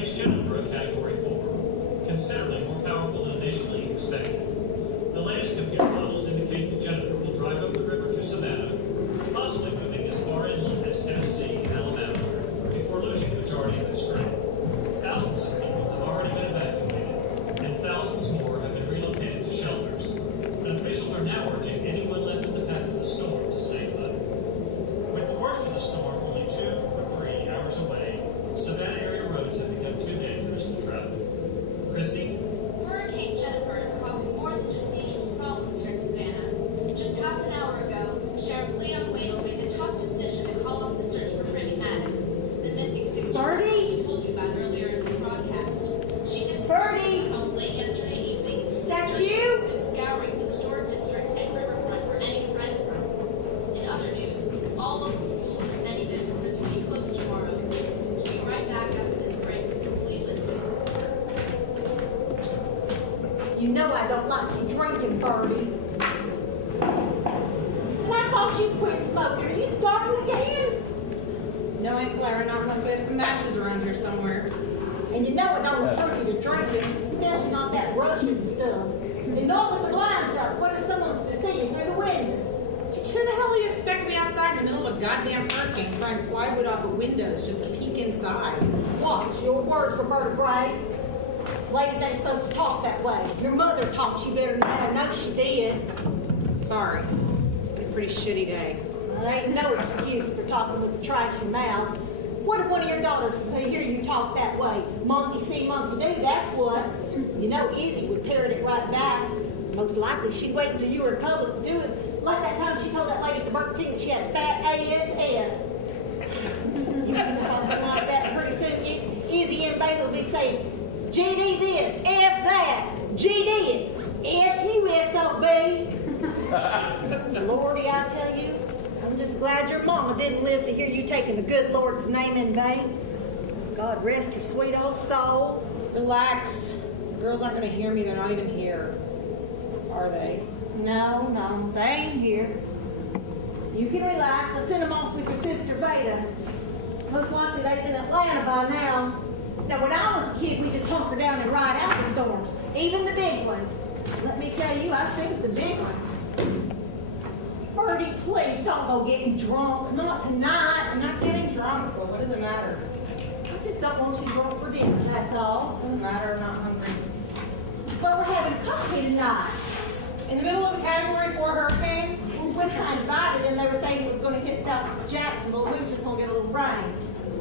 makes Jennifer a Category 4, considerably more powerful than initially expected. The latest computer models indicate that Jennifer will drive up the river to Savannah, possibly moving as far inland as Tennessee and Alabama, before losing the majority of its strength. Thousands of people have already been evacuated, and thousands more have been relocated to shelters. And officials are now urging anyone left in the path of the storm to stay put. With the worst of the storm only 2 or 3 hours away, Savannah area roads have become too dangerous to travel. Christy? Hurricane Jennifer is causing more than just the usual problems here in Savannah. Just half an hour ago, Sheriff Leon Wade made the tough decision to call off the search for Brittany Maddox, the missing 6-year-old we told you about earlier in this broadcast. She disappeared home late yesterday evening. That's you? Has been scouring the historic district and riverfront for any sign of her. In other news, all local schools and many businesses will be closed tomorrow. We'll be right back after this break with complete listing. You know I don't like you drinking, Bertie. Well, I thought you quit smoking. Are you starting again? No, Aunt Clara, not unless we have some matches around here somewhere. And you know I don't encourage you to drink it, especially not that Russian stuff. And not with the blinds up. What if someone's to see you through the windows? Who the hell do you expect to be outside in the middle of a goddamn hurricane trying plywood off of windows just to peek inside? Watch your words for Bertie Gray. Ladies ain't supposed to talk that way. Your mother taught you better than that. I know she did. Sorry. It's been a pretty shitty day. Well, there ain't no excuse for talking with the trash in your mouth. What if one of your daughters hear you talk that way? Monkey see, monkey do, that's what. You know Izzy would parrot it right back. Most likely she'd wait until you were in public to do it. Like that time she told that lady at the Burger King that she had a fat ASS. You know something like that pretty soon. Izzy and Bailey will be saying, GD this, F that, GD it, FUSOB. Lordy, I tell you, I'm just glad your mama didn't live to hear you taking the good Lord's name in vain. God rest her sweet old soul. Relax. The girls aren't going to hear me. They're not even here. Are they? No, they ain't here. You can relax. I sent them off with your sister Beta. Most likely they's in Atlanta by now. Now, when I was a kid, we just hunker down and ride out the storms, even the big ones. Let me tell you, I've seen some big ones. Bertie, please don't go getting drunk. Not tonight. I'm not getting drunk, but what does it matter? I just don't want you drunk for dinner, that's all. Doesn't matter, I'm not hungry. But we're having coffee tonight. In the middle of a Category 4 hurricane? When I invited them, they were saying it was going to hit South Jacksonville. We were just going to get a little rain.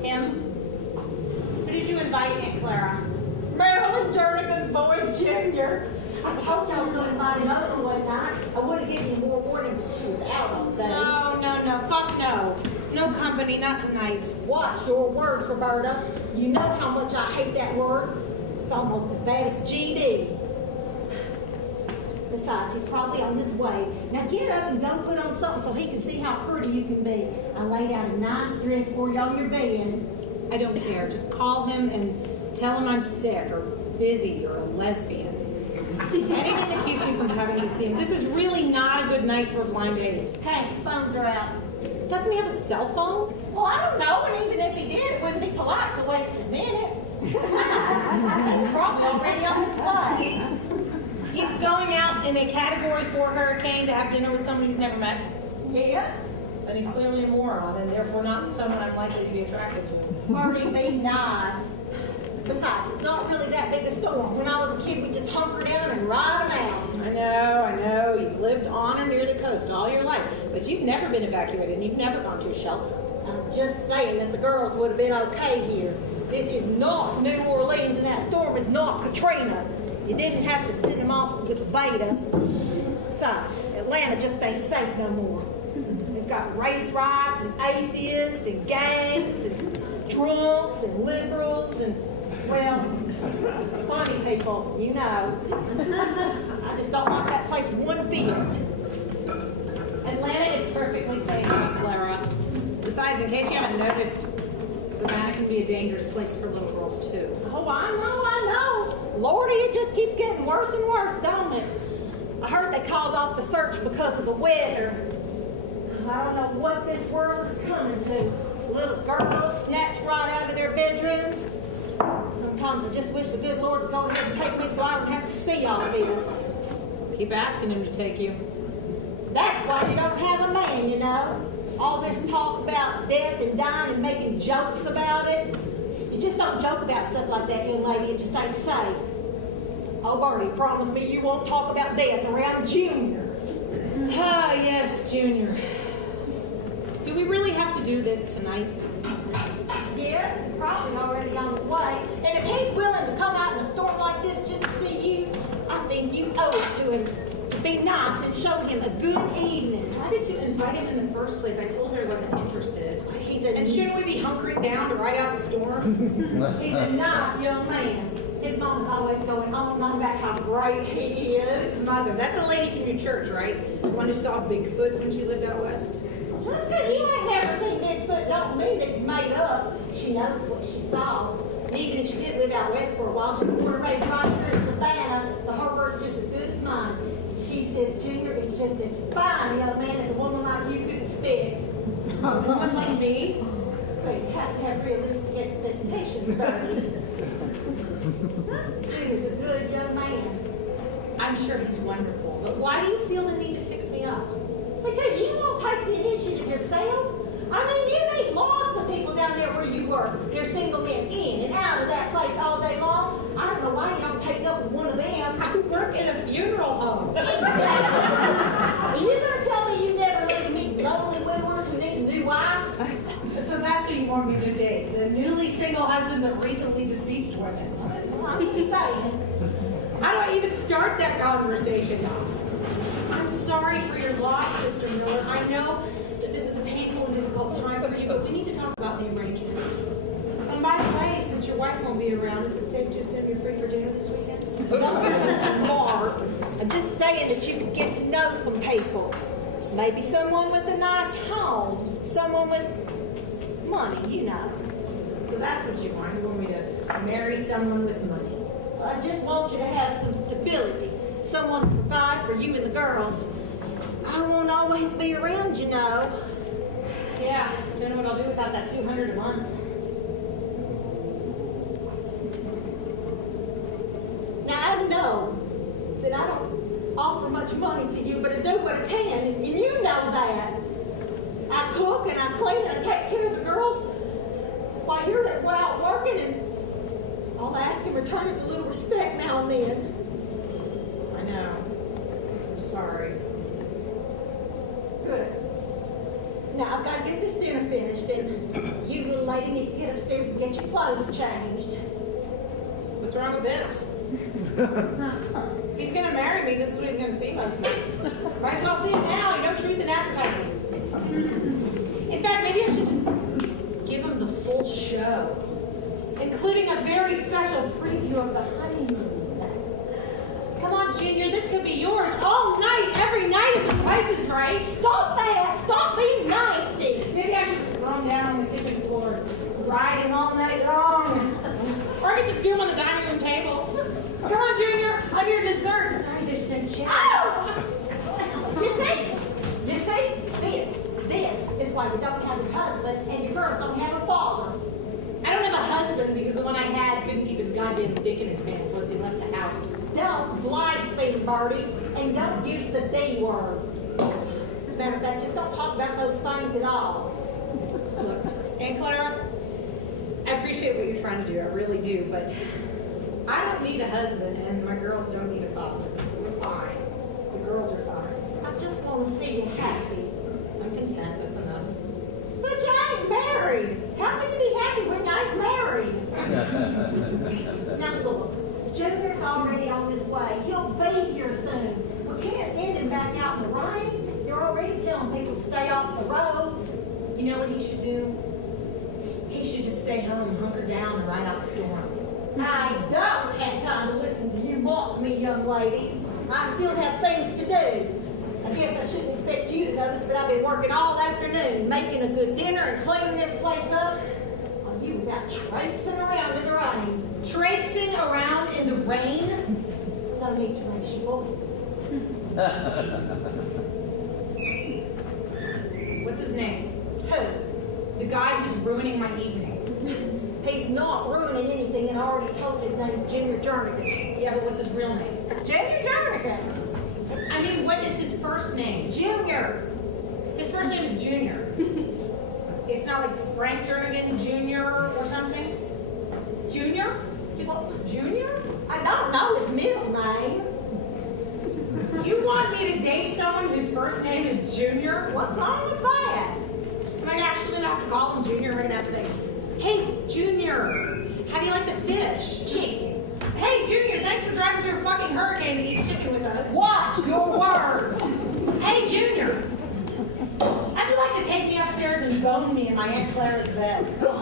Him? Who did you invite, Aunt Clara? Marilyn Jernigan's boy, Junior. I told you I was going to invite another one night. I would have given you more warning, but she was out all day. No, fuck no. No company, not tonight. Watch your words, Roberta. You know how much I hate that word. It's almost as bad as GD. Besides, he's probably on his way. Now get up and go put on something so he can see how pretty you can be. I laid out a nice dress for you on your bed. I don't care. Just call him and tell him I'm sick or busy or a lesbian. Anything that keeps you from having to see him. This is really not a good night for a blind date. Hey, phones are out. Doesn't he have a cell phone? Well, I don't know, and even if he did, it wouldn't be polite to waste his minutes. He's probably already on his way. He's going out in a Category 4 hurricane to have dinner with someone he's never met. Yes. Then he's clearly a moron, and therefore not someone I'm likely to be attracted to. Bertie, be nice. Besides, it's not really that big a storm. When I was a kid, we just hunker down and ride them out. I know. You've lived on or near the coast all your life, but you've never been evacuated, and you've never gone to a shelter. I'm just saying that the girls would have been okay here. This is not New Orleans, and that storm is not Katrina. You didn't have to send them off with a Beta. Besides, Atlanta just ain't safe no more. They've got race riots and atheists and gangs and drunks and liberals and, well, funny people, you know. I just don't like that place one bit. Atlanta is perfectly safe, Clara. Besides, in case you haven't noticed, Savannah can be a dangerous place for little girls, too. Oh, I know. Lordy, it just keeps getting worse and worse, don't it? I heard they called off the search because of the weather. I don't know what this world is coming to. Little girls snatched right out of their bedrooms. Sometimes I just wish the good Lord would go ahead and take me so I don't have to see all this. Keep asking him to take you. That's why you don't have a man, you know. All this talk about death and dying and making jokes about it. You just don't joke about stuff like that, young lady. It just ain't safe. Oh, Bertie, promise me you won't talk about death around Junior. Ah, yes, Junior. Do we really have to do this tonight? Yes, he's probably already on his way. And if he's willing to come out in a storm like this just to see you, I think you owe it to him to be nice and show him a good evening. Why did you invite him in the first place? I told her I wasn't interested. He's And shouldn't we be hunkering down to ride out the storm? He's a nice young man. His mom's always going on and on about how great he is. His mother. That's a lady from your church, right? The one who saw Bigfoot when she lived out west? Just because you ain't never seen Bigfoot don't mean that it's made up. She knows what she saw. And even if she did live out west for a while, she was born and raised right here in Savannah, so her word's just as good as mine. She says Junior is just as fine, young man, as a woman like you could expect. A woman like me? But you have to have realistic expectations, Bertie. Junior's a good young man. I'm sure he's wonderful. But why do you feel the need to fix me up? Because you won't take the initiative yourself. I mean, you meet lots of people down there where you work. They're single men in and out of that place all day long. I don't know why you don't take up with one of them. I work in a funeral home. Are you going to tell me you never let me meet lonely widowers who need a new wife? So that's who you want me to date. The newly single husbands of recently deceased women. I'm just saying. How do I even start that conversation? I'm sorry for your loss, Mr. Miller. I know that this is a painful and difficult time for you, but we need to talk about the arrangement. And by the way, since your wife won't be around, is it safe to assume you're free for dinner this weekend? Don't be smart. I'm just saying that you could get to know some people. Maybe someone with a nice home. Someone with money, you know. So that's what you want. You want me to marry someone with money. I just want you to have some stability. Someone to provide for you and the girls. I won't always be around, you know. Yeah, so I know what I'll do without that $200 a month. Now, I know that I don't offer much money to you, but I do what I can, and you know that. I cook and I clean and I take care of the girls while you're out working, and all I ask in return is a little respect now and then. I know. I'm sorry. Good. Now, I've got to get this dinner finished, and you little lady need to get upstairs and get your clothes changed. What's wrong with this? If he's going to marry me, this is what he's going to see most nights. Might as well see him now. You know, truth in advertising. In fact, maybe I should just give him the full show, including a very special preview of the honeymoon. Come on, Junior, this could be yours all night, every night if the price is right. Stop that! Stop being nasty! Maybe I should just throw him down on the kitchen floor, ride him all night long. Or I could just do him on the dining room table. Come on, Junior, on your dessert. Side dish and chicken. Oh! You see? This is why you don't have a husband and your girls don't have a father. I don't have a husband because the one I had couldn't keep his goddamn dick in his pants once he left the house. Don't blaspheme, Bertie, and don't use the D word. As a matter of fact, just don't talk about those things at all. Look, Aunt Clara, I appreciate what you're trying to do. I really do, but I don't need a husband, and my girls don't need a father. We're fine. The girls are fine. I just want to see you happy. I'm content. That's enough. But you ain't married. How can you be happy when you ain't married? Now look, Junior's already on his way. He'll be here soon. We can't send him back out in the rain. You're already telling people to stay off the roads. You know what he should do? He should just stay home, hunker down, and ride out the storm. I don't have time to listen to you mock me, young lady. I still have things to do. I guess I shouldn't expect you to notice, but I've been working all afternoon, making a good dinner and cleaning this place up. While you was out traipsing around in the rain. Traipsing around in the rain? No need to raise your voice. What's his name? Who? The guy who's ruining my evening. He's not ruining meant anything and I already told his name's Junior Jernigan. Yeah, but what's his real name? Junior Jernigan. I mean, what is his first name? Junior. His first name is Junior. It's not like Frank Jernigan Jr. or something? Junior? Junior? I don't know his middle name. You want me to date someone whose first name is Junior? What's wrong with that? Am I actually going to have to call him Junior? We're going to have to say, hey, Junior, how do you like the fish? Chicken. Hey, Junior, thanks for driving through a fucking hurricane to eat chicken with us. Watch your words. Hey, Junior, how'd you like to take me upstairs and bone me in my Aunt Clara's bed? It's real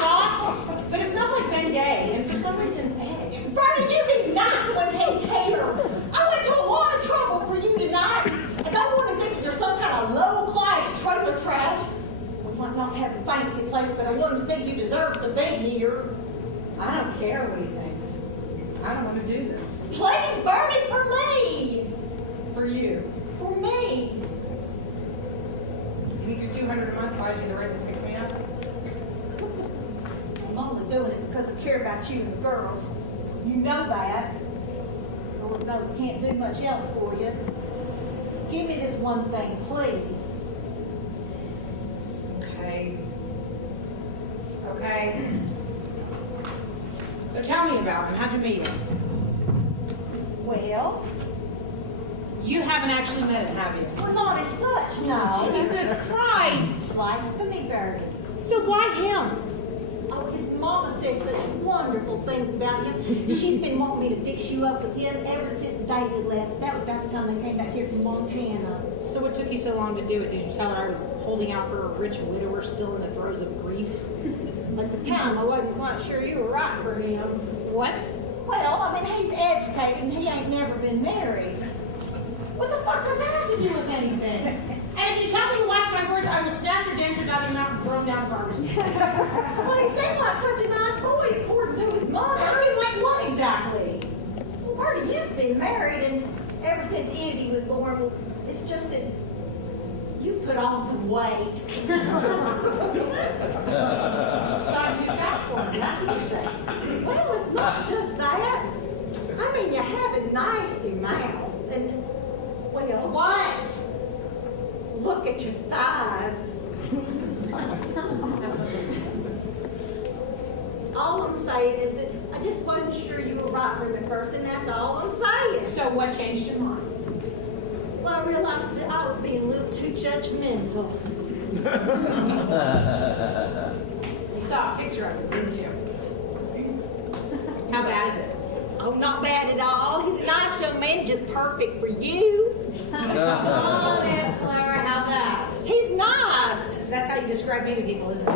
soft, but it smells like Bengay, and for some reason, eggs. Bertie, you be nice when he's here. I went to a lot of trouble for you tonight. I don't want to think that you're some kind of low-class trailer trash. We might not have a fancy place, but I wouldn't think you deserve to be here. I don't care what he thinks. I don't want to do this. Please, Bertie, for me. For you. For me. You think your $200 a month buys you the right to fix me up? I'm only doing it because I care about you and the girls. You know that. Lord knows I can't do much else for you. Give me this one thing, please. Okay. Okay. So tell me about him. How'd you meet him? Well, You haven't actually met him, have you? we're not as such, no. Jesus Christ! Blasphemy, Bertie. So why him? Oh, his mama says such wonderful things about him. She's been wanting me to fix you up with him ever since David left. That was about the time they came back here from Montana. So what took you so long to do it? Did you tell her I was holding out for a rich widower still in the throes of grief? At the time, I wasn't quite sure you were right for him. What? Well, I mean, he's educated and he ain't never been married. What the fuck does that have to do with anything? And if you tell me to watch my words, I will snatch your dentures out of your mouth and throw them down the garbage. Well, he seemed like such a nice boy according to his mother. I seem like what exactly? Well, Bertie, you've been married and ever since Izzy was born, well, it's just that you put on some weight. Starting too fat for me, that's what you're saying. Well, it's not just that. I mean, you have a nasty mouth. And, well, What? look at your thighs. All I'm saying is that I just wasn't sure you were right for him at first, and that's all I'm saying. So what changed your mind? Well, I realized that I was being a little too judgmental. You saw a picture of it, didn't you? How bad is it? Oh, not bad at all. He's a nice young man, just perfect for you. Come on, Aunt Clara, how bad? He's nice. That's how you describe me to people, isn't it?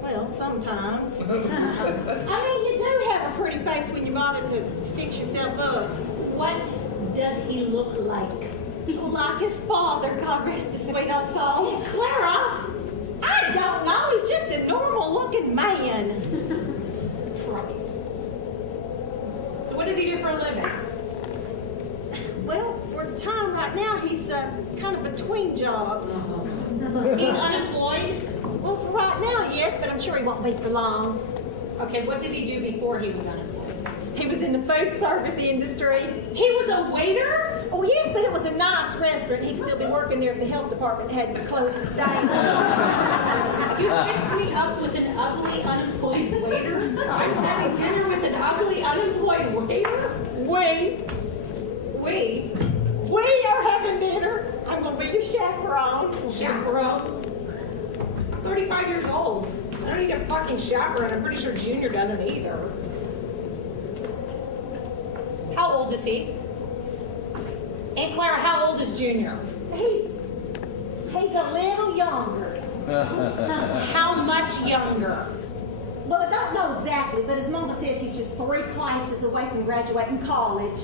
Well, sometimes. I mean, you do have a pretty face when you bother to fix yourself up. What does he look like? Well, like his father, God rest his sweet old soul. Clara! I don't know. He's just a normal-looking man. Right. So what does he do for a living? Well, for the time right now, he's kind of between jobs. He's unemployed? Well, for right now, yes, but I'm sure he won't be for long. Okay, what did he do before he was unemployed? He was in the food service industry. He was a waiter? Oh, yes, but it was a nice restaurant. He'd still be working there if the health department hadn't closed it down. You fixed me up with an ugly, unemployed waiter? I'm having dinner with an ugly, unemployed waiter? We are having dinner. I'm going to be your chaperone. Chaperone? I'm 35 years old. I don't need a fucking chaperone. I'm pretty sure Junior doesn't either. How old is he? Aunt Clara, how old is Junior? He's a little younger. How much younger? Well, I don't know exactly, but his mama says he's just 3 classes away from graduating college.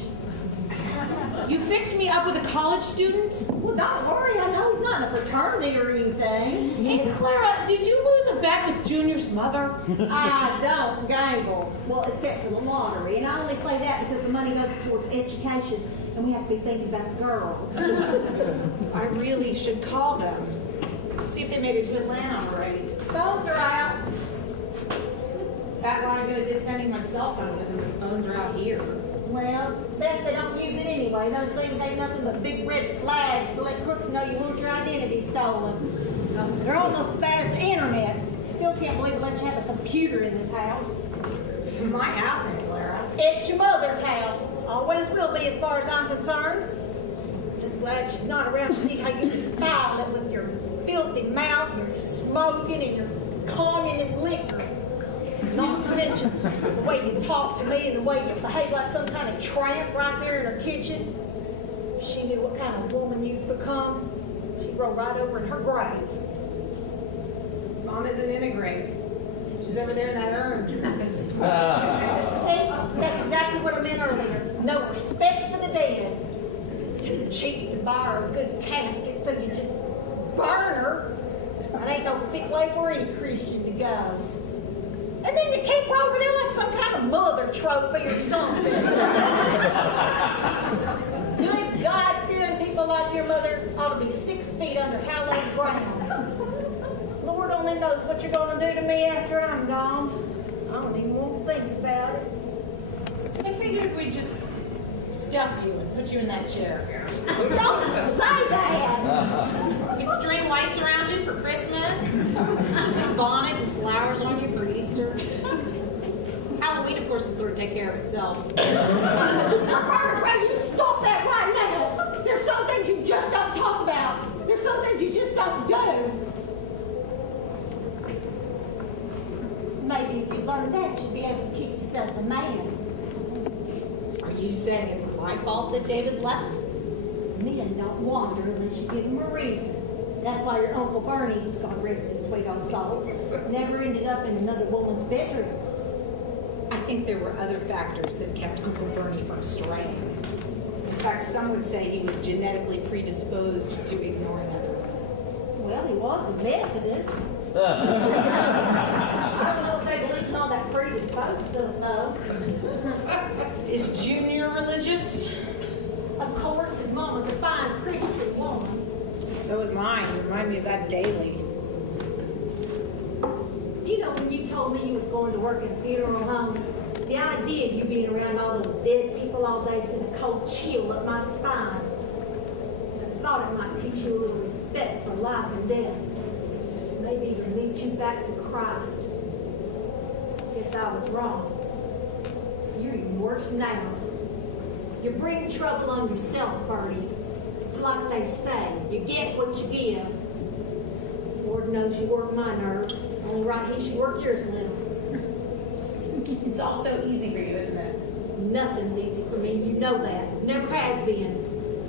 You fixed me up with a college student? Well, don't worry. I know he's not in a fraternity or anything. Aunt Clara, did you lose a bet with Junior's mother? I don't gamble. Well, except for the lottery. And I only play that because the money goes towards education, and we have to be thinking about the girls. I really should call them. See if they made it to Atlanta already. Phones are out. Fat lot of good it did sending my cell phone with them. The phones are out here. Well, Beth, they don't use it anyway. Those things ain't nothing but big red flags to let crooks know you want your identity stolen. They're almost as bad as the internet. Still can't believe it lets you have a computer in this house. It's my house, Aunt Clara. It's your mother's house. Always will be as far as I'm concerned. Just glad she's not around to see how you defile it with your filthy mouth, your smoking, and your communist liquor. Not to mention the way you talk to me and the way you behave like some kind of tramp right there in her kitchen. If she knew what kind of woman you'd become, she'd roll right over in her grave. Mom isn't in a grave. She's over there in that urn. See, that's exactly what I meant earlier. No respect for the dead. Too cheap to buy her a good casket, so you just burn her. That ain't no fit way for any Christian to go. And then you keep her over there like some kind of mother trophy or something. Good God-fearing people like your mother ought to be 6 feet under hallowed ground. Lord only knows what you're going to do to me after I'm gone. I don't even want to think about it. I figured we'd just stuff you and put you in that chair. Don't say that! We could string lights around you for Christmas. Put a bonnet and flowers on you for Easter. Halloween, of course, would sort of take care of itself. Bertie Gray, you stop that right now! There's some things you just don't talk about. There's some things you just don't do. Maybe if you learn that, you'd be able to keep yourself a man. Are you saying it's my fault that David left? Men don't wander unless you give them a reason. That's why your Uncle Bernie, God rest his sweet old soul, never ended up in another woman's bedroom. I think there were other factors that kept Uncle Bernie from straying. In fact, some would say he was genetically predisposed to ignoring other women. Well, he was a Methodist. I don't know if they believe in all that predisposed stuff, though. Is Junior religious? Of course, his mom was a fine Christian woman. So was mine. You remind me of that daily. You know, when you told me you was going to work in a funeral home, the idea of you being around all those dead people all day sent a cold chill up my spine. I thought it might teach you a little respect for life and death. Maybe even lead you back to Christ. Guess I was wrong. You're even worse now. You bring trouble on yourself, Bertie. It's like they say, you get what you give. Lord knows you work my nerves. Only right he should work yours a little. It's all so easy for you, isn't it? Nothing's easy for me. You know that. Never has been.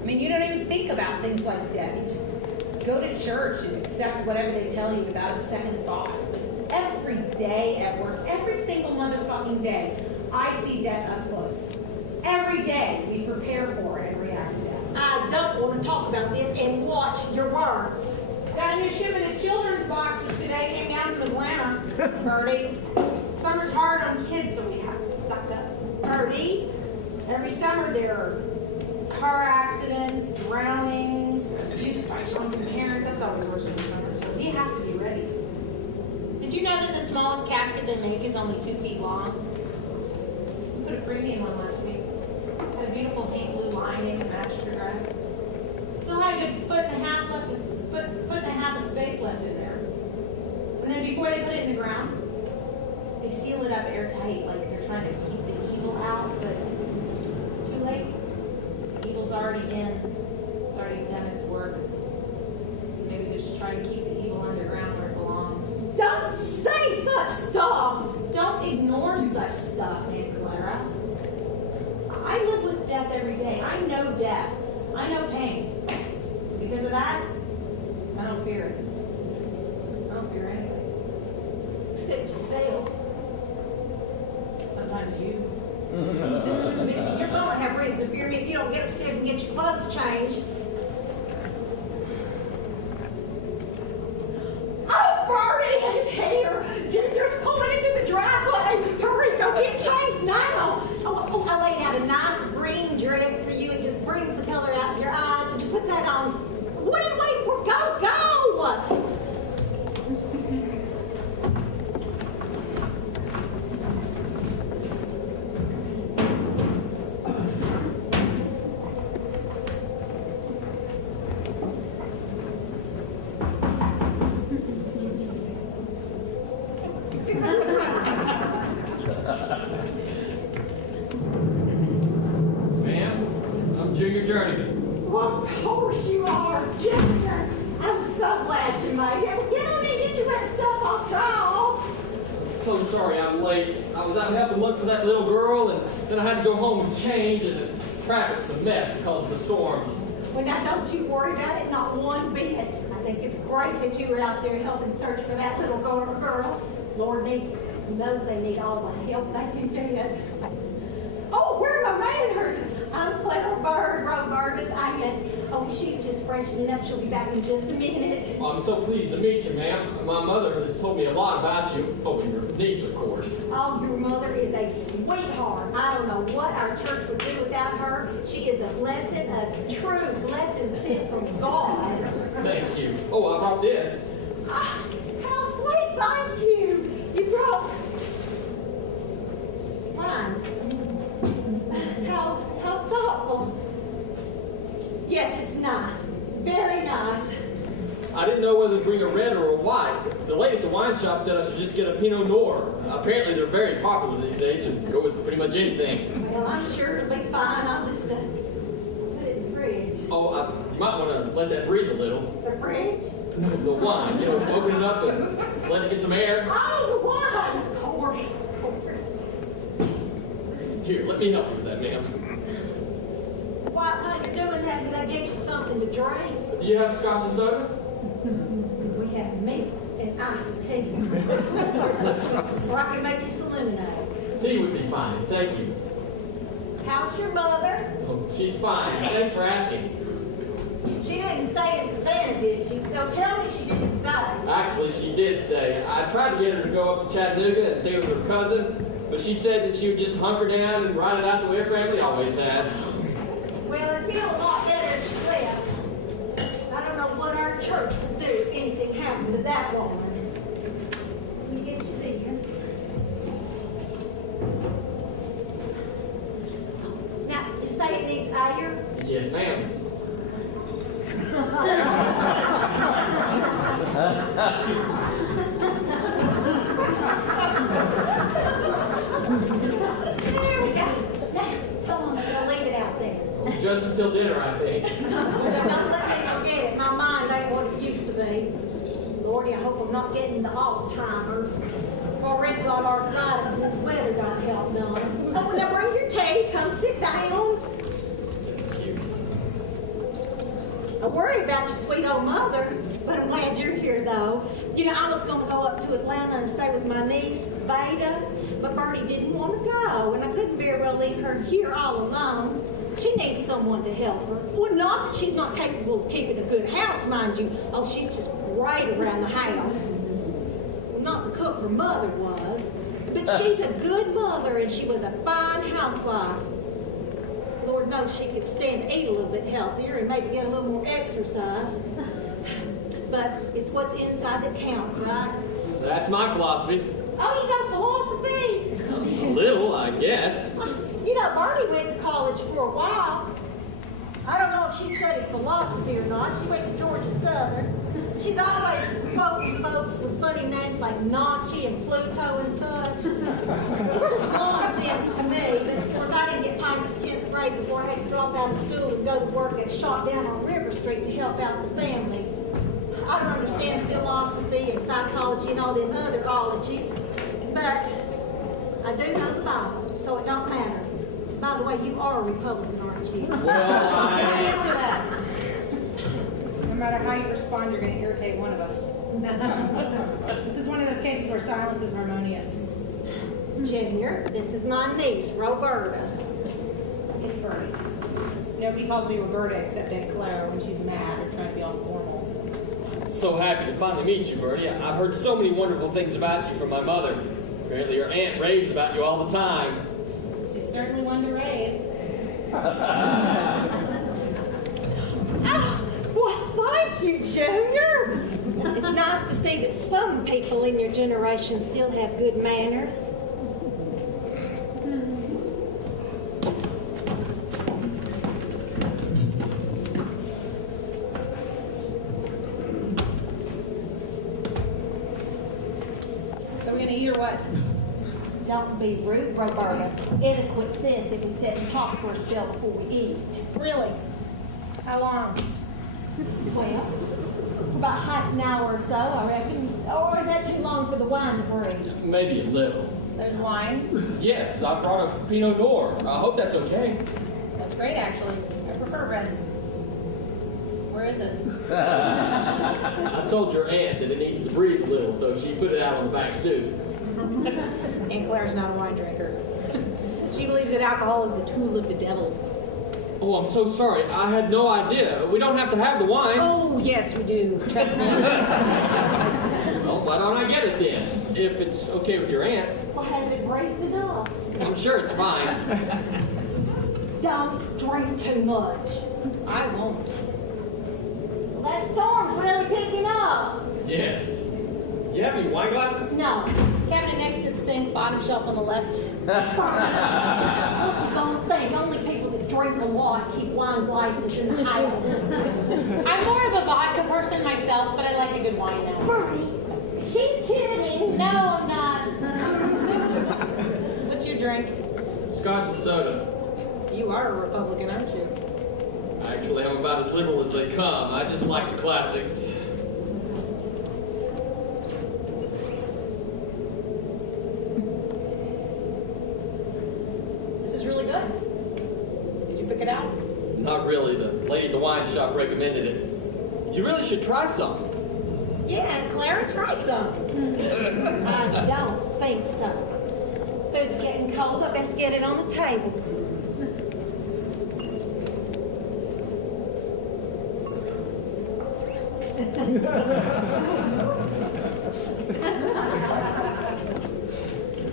I mean, you don't even think about things like death. You just go to church and accept whatever they tell you without a second thought. Every day at work, every single motherfucking day, I see death up close. Every day we prepare for it and react to death. I don't want to talk about this and watch your words. Got a new shipment of children's boxes today. Came down from Atlanta. Bertie. Summer's hard on kids, so we have to stock up. Bertie, Every summer there are car accidents, drownings, abuse by drunken parents. That's always worse in the summer, so we have to be ready. Did you know that the smallest casket they make is only 2 feet long? We put a premium on last week. Had a beautiful Haint Blue lining that matched your dress. Still had a good foot and a half of space left in there. And then before they put it in the ground, they seal it up airtight, like they're trying to keep the evil out, but it's too late. Evil's already in. It's already done its work. Maybe they're just trying to keep the evil underground where it belongs. don't say such stuff. Don't ignore such stuff, Aunt Clara. I live with death every day. I know death. I know pain. Because of that, I don't fear it. I don't fear anything. Except yourself. Sometimes you. Missy, you're going to have reason to fear me if you don't get upstairs and get your clothes changed. Oh, Bertie is here. Junior's pulling into the driveway. Hurry, go get changed now. Oh, I laid out a nice green dress for you. It just brings the color out of your eyes. Did you put that on? What are you waiting for? Go, go! course you are, Junior. I'm so glad you made it. Get on in, get your red stuff off, try off. So sorry I'm late. I was out helping look for that little girl, and then I had to go home and change, and the traffic's a mess because of the storm. Well, now don't you worry about it, not one bit. I think it's great that you were out there helping search for that little girl. Lord knows they need all the help they can get. Oh, where are my manners? I'm Clara Roberta's aunt. Oh, she's just freshening up. She'll be back in just a minute. Well, I'm so pleased to meet you, ma'am. My mother has told me a lot about you. Oh, and your niece, of course. Oh, your mother is a sweetheart. I don't know what our church would do without her. She is a blessing, a true blessing sent from God. Thank you. Oh, I brought this. Ah, how sweet, thank you. You brought wine. How thoughtful. Yes, it's nice. Very nice. I didn't know whether to bring a red or a white. The lady at the wine shop said I should just get a Pinot Noir. Apparently they're very popular these days and go with pretty much anything. Well, I'm sure it'll be fine. I'll just put it in the fridge. Oh, you might want to let that breathe a little. The fridge? No, the wine. You know, open it up and let it get some air. Oh, the wine! Of course. Here, let me help you with that, ma'am. While you're doing that, can I get you something to drink? Do you have scotch and soda? We have milk and iced tea. Or I can make you some lemonade. Tea would be fine, thank you. How's your mother? Oh, she's fine. Thanks for asking. She didn't stay in Savannah, did she? No, tell me she didn't stay. Actually, she did stay. I tried to get her to go up to Chattanooga and stay with her cousin, but she said that she would just hunker down and ride it out the way her family always has. Well, it'd feel a lot better if she left. I don't know what our church would do if anything happened to that woman. Let me get you this. Now, you say it needs air? Yes, ma'am. There we go. Now, how long should I leave it out there? Just until dinner, I think. Don't let me forget it. My mind ain't what it used to be. Lordy, I hope I'm not getting the Alzheimer's. Already got arthritis and this weather don't help none. Oh, now bring your tea. Come sit down. I worry about your sweet old mother, but I'm glad you're here, though. You know, I was going to go up to Atlanta and stay with my niece, Beta, but Bertie didn't want to go, and I couldn't very well leave her here all alone. She needs someone to help her. Well, not that she's not capable of keeping a good house, mind you. Oh, she's just great around the house. Well, not the cook her mother was, but she's a good mother, and she was a fine housewife. Lord knows she could stand to eat a little bit healthier and maybe get a little more exercise. But it's what's inside that counts, right? That's my philosophy. Oh, you know philosophy? A little, I guess. You know, Bertie went to college for a while. I don't know if she studied philosophy or not. She went to Georgia Southern. She's always quoting folks with funny names like Nachi and Pluto and such. This is nonsense to me, but of course I didn't get past the 10th grade before I had to drop out of school and go to work at a shop down on River Street to help out the family. I don't understand philosophy and psychology and all them other ologies, but I do know the Bible, so it don't matter. By the way, you are a Republican, aren't you? Well, Answer that. No matter how you respond, you're going to irritate one of us. This is one of those cases where silence is harmonious. Junior, this is my niece, Roberta. It's Bertie. Nobody calls me Roberta except Aunt Clara when she's mad or trying to be all formal. so happy to finally meet you, Bertie. I've heard so many wonderful things about you from my mother. Apparently your aunt raves about you all the time. She's certainly one to rave. Well, thank you, Junior. It's nice to see that some people in your generation still have good manners. So we're gonna eat or what? Don't be rude, Roberta. Etiquette says that we sit and talk for a spell before we eat. Really? How long? Well, for about half an hour or so, I reckon. Or is that too long for the wine to brew? Maybe a little. There's wine. Yes, I brought a Pinot Noir. I hope that's okay. That's great, actually. I prefer reds. Where is it? I told your aunt that it needs to breathe a little, so she put it out on the back stoop. Aunt Clara's not a wine drinker. She believes that alcohol is the tool of the devil. Oh, I'm so sorry. I had no idea. We don't have to have the wine. Oh, yes, we do. Trust me. Well, why don't I get it then? If it's okay with your aunt. Well, has it breathed enough? I'm sure it's fine. Don't drink too much. I won't. Well, that storm's really picking up. Yes. You have any wine glasses? No. Cabinet next to the sink, bottom shelf on the left. What's he gonna think? Only people that drink a lot keep wine glasses in the house. I'm more of a vodka person myself, but I like a good wine now. Bertie, she's kidding. No, I'm not. What's your drink? Scotch and soda. You are a Republican, aren't you? Actually, I'm about as liberal as they come. I just like the classics. This is really good. Did you pick it out? Not really. The lady at the wine shop recommended it. You really should try some. Yeah, Clara, try some. I don't think so. Food's getting cold. I best get it on the table.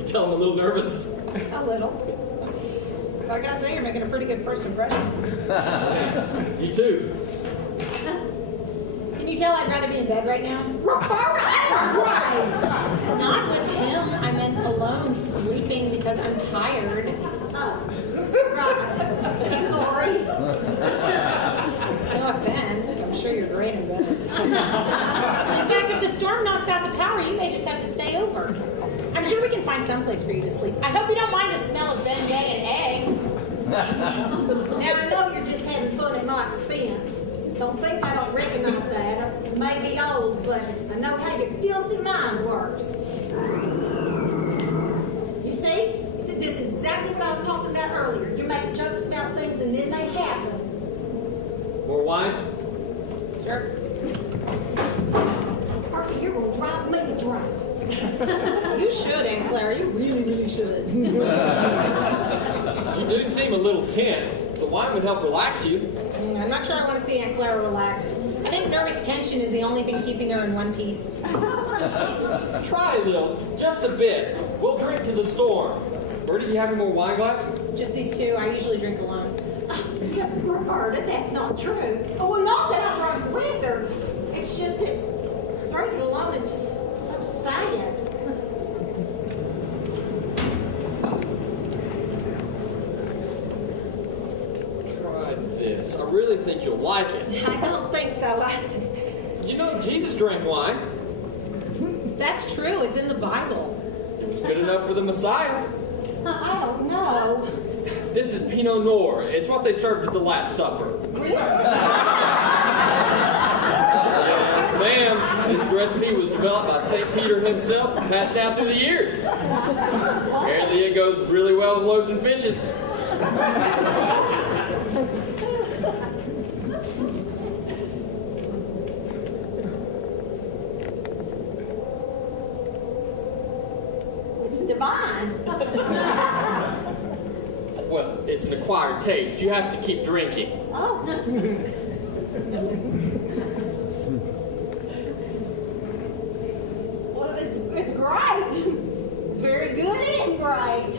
Tell I'm a little nervous. A little. I gotta say, you're making a pretty good first impression. Thanks. You too. Can you tell I'd rather be in bed right now? Right. Not with him. I meant alone, sleeping because I'm tired. Right. Sorry. No offense. I'm sure you're great in bed. In fact, if the storm knocks out the power, you may just have to stay over. I'm sure we can find some place for you to sleep. I hope you don't mind the smell of Ben Gay and eggs. Now, I know you're just having fun at my expense. Don't think I don't recognize that. I may be old, but I know how your filthy mind works. You see? This is exactly what I was talking about earlier. You make jokes about things and then they happen. More wine? Sure. Bertie, you're going to drive me drunk. You should, Aunt Clara. You really, really should. You do seem a little tense. The wine would help relax you. I'm not sure I want to see Aunt Clara relaxed. I think nervous tension is the only thing keeping her in one piece. Try a little, just a bit. We'll drink to the storm. Bertie, do you have any more wine glasses? Just these two. I usually drink alone. Roberta, that's not true. Oh, well, not that I drank with her. It's just that drinking alone is just so sad. Try this. I really think you'll like it. I don't think so. You know, Jesus drank wine. That's true. It's in the Bible. It was good enough for the Messiah. I don't know. This is Pinot Noir. It's what they served at the Last Supper. Yes, ma'am. This recipe was developed by St. Peter himself and passed down through the years. Apparently it goes really well with loaves and fishes. It's divine. Well, it's an acquired taste. You have to keep drinking. Oh. Well, it's great. It's very good and great.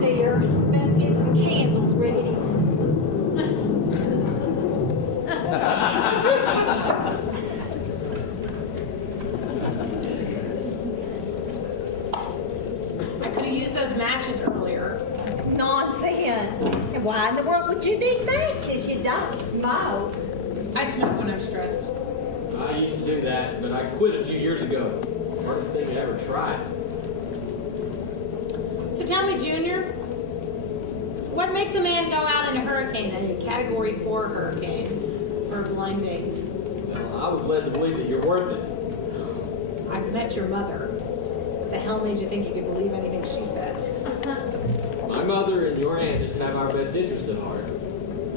Dear, best get some candles ready. I could have used those matches earlier. Nonsense. Why in the world would you need matches? You don't smoke. I smoke when I'm stressed. I used to do that, but I quit a few years ago. Hardest thing I ever tried. So tell me, Junior, What makes a man go out in a hurricane, a Category 4 hurricane, for a blind date? Well, I was led to believe that you're worth it. I've met your mother. What the hell made you think you could believe anything she said? My mother and your aunt just have our best interests at heart.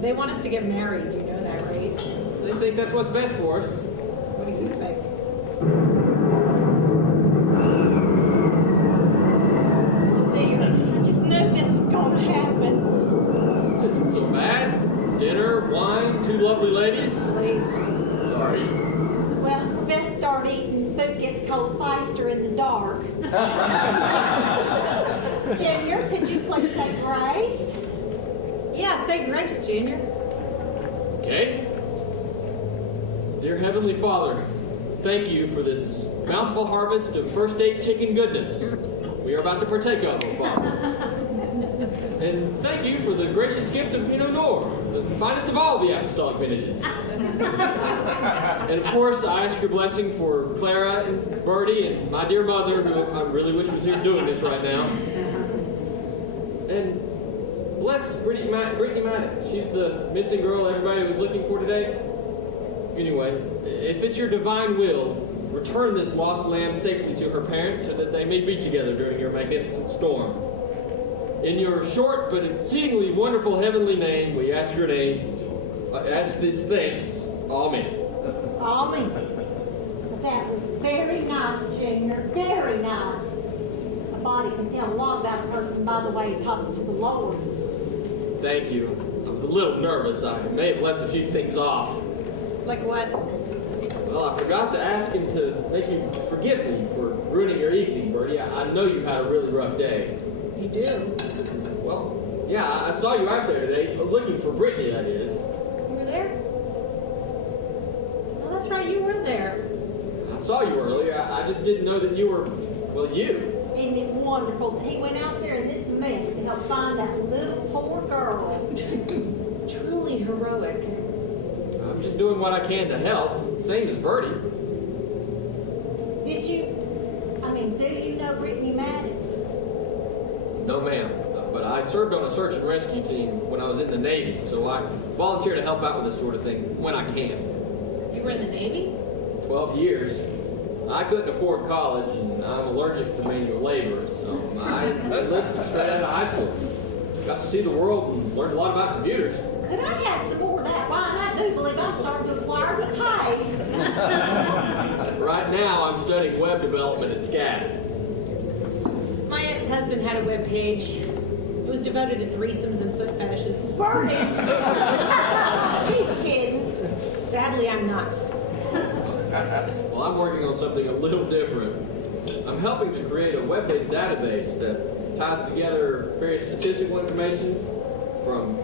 They want us to get married, you know that, right? They think that's what's best for us. What do you think? Dear, I just knew this was going to happen. This isn't so bad. Dinner, wine, two lovely ladies. Please. Sorry. Well, best start eating. Food gets cold faster in the dark. Junior, could you please say grace? Yeah, say grace, Junior. Okay. Dear Heavenly Father, thank you for this mouthful harvest of first date chicken goodness we are about to partake of, oh Father. And thank you for the gracious gift of Pinot Noir, the finest of all the apostolic vintages. And of course, I ask your blessing for Clara and Bertie and my dear mother, who I really wish was here doing this right now. And bless Brittany Maddox. She's the missing girl everybody was looking for today. Anyway, if it's your divine will, return this lost lamb safely to her parents so that they may be together during your magnificent storm. In your short but exceedingly wonderful heavenly name, we ask your name. Ask these thanks. Amen. Amen. That was very nice, Junior. Very nice. A body can tell a lot about a person by the way he talks to the Lord. Thank you. I was a little nervous. I may have left a few things off. Like what? Well, I forgot to ask him to make you forgive me for ruining your evening, Bertie. I know you've had a really rough day. You do? Well, yeah, I saw you out there today, looking for Brittany, that is. You were there? Oh, that's right, you were there. I saw you earlier. I just didn't know that you were, well, you. Isn't it wonderful that he went out there in this mess to help find that little poor girl? Truly heroic. I'm just doing what I can to help, same as Bertie. Do you know Brittany Maddox? No, ma'am. But I served on a search and rescue team when I was in the Navy, so I volunteer to help out with this sort of thing when I can. You were in the Navy? 12 years. I couldn't afford college, and I'm allergic to manual labor, so I enlisted straight out of high school. Got to see the world and learned a lot about computers. Could I have some more of that wine? I do believe I'm starting to acquire the taste. Right now, I'm studying web development at SCAD. My ex-husband had a web page. It was devoted to threesomes and foot fetishes. Bertie! She's kidding. Sadly, I'm not. Well, I'm working on something a little different. I'm helping to create a web-based database that ties together various statistical information from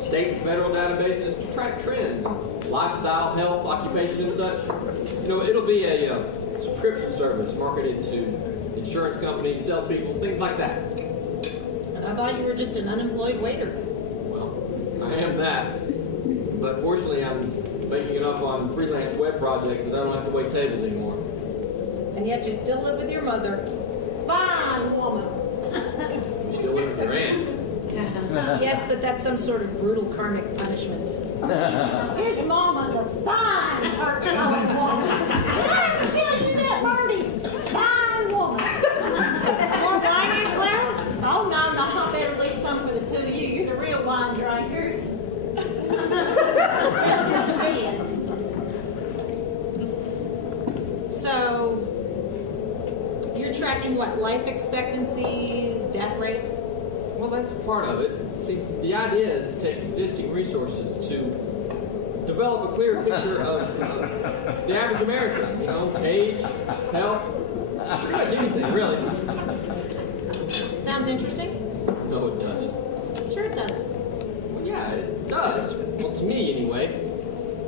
state and federal databases to track trends, lifestyle, health, occupation, and such. You know, it'll be a subscription service marketed to insurance companies, salespeople, things like that. And I thought you were just an unemployed waiter. Well, I am that. But fortunately, I'm making enough on freelance web projects that I don't have to wait tables anymore. And yet you still live with your mother. Fine woman. You still live with your aunt. Yes, but that's some sort of brutal karmic punishment. His mama's a fine church-going woman. I'm telling you that, Bertie. Fine woman. More wine, Aunt Clara? Oh, no, I better leave some for the two of you. You're the real wine drinkers. So, you're tracking what, life expectancies, death rates? Well, that's part of it. See, the idea is to take existing resources to develop a clear picture of the average American. You know, age, health, pretty much anything, really. Sounds interesting? No, it doesn't. Sure it does. Well, yeah, it does. Well, to me, anyway.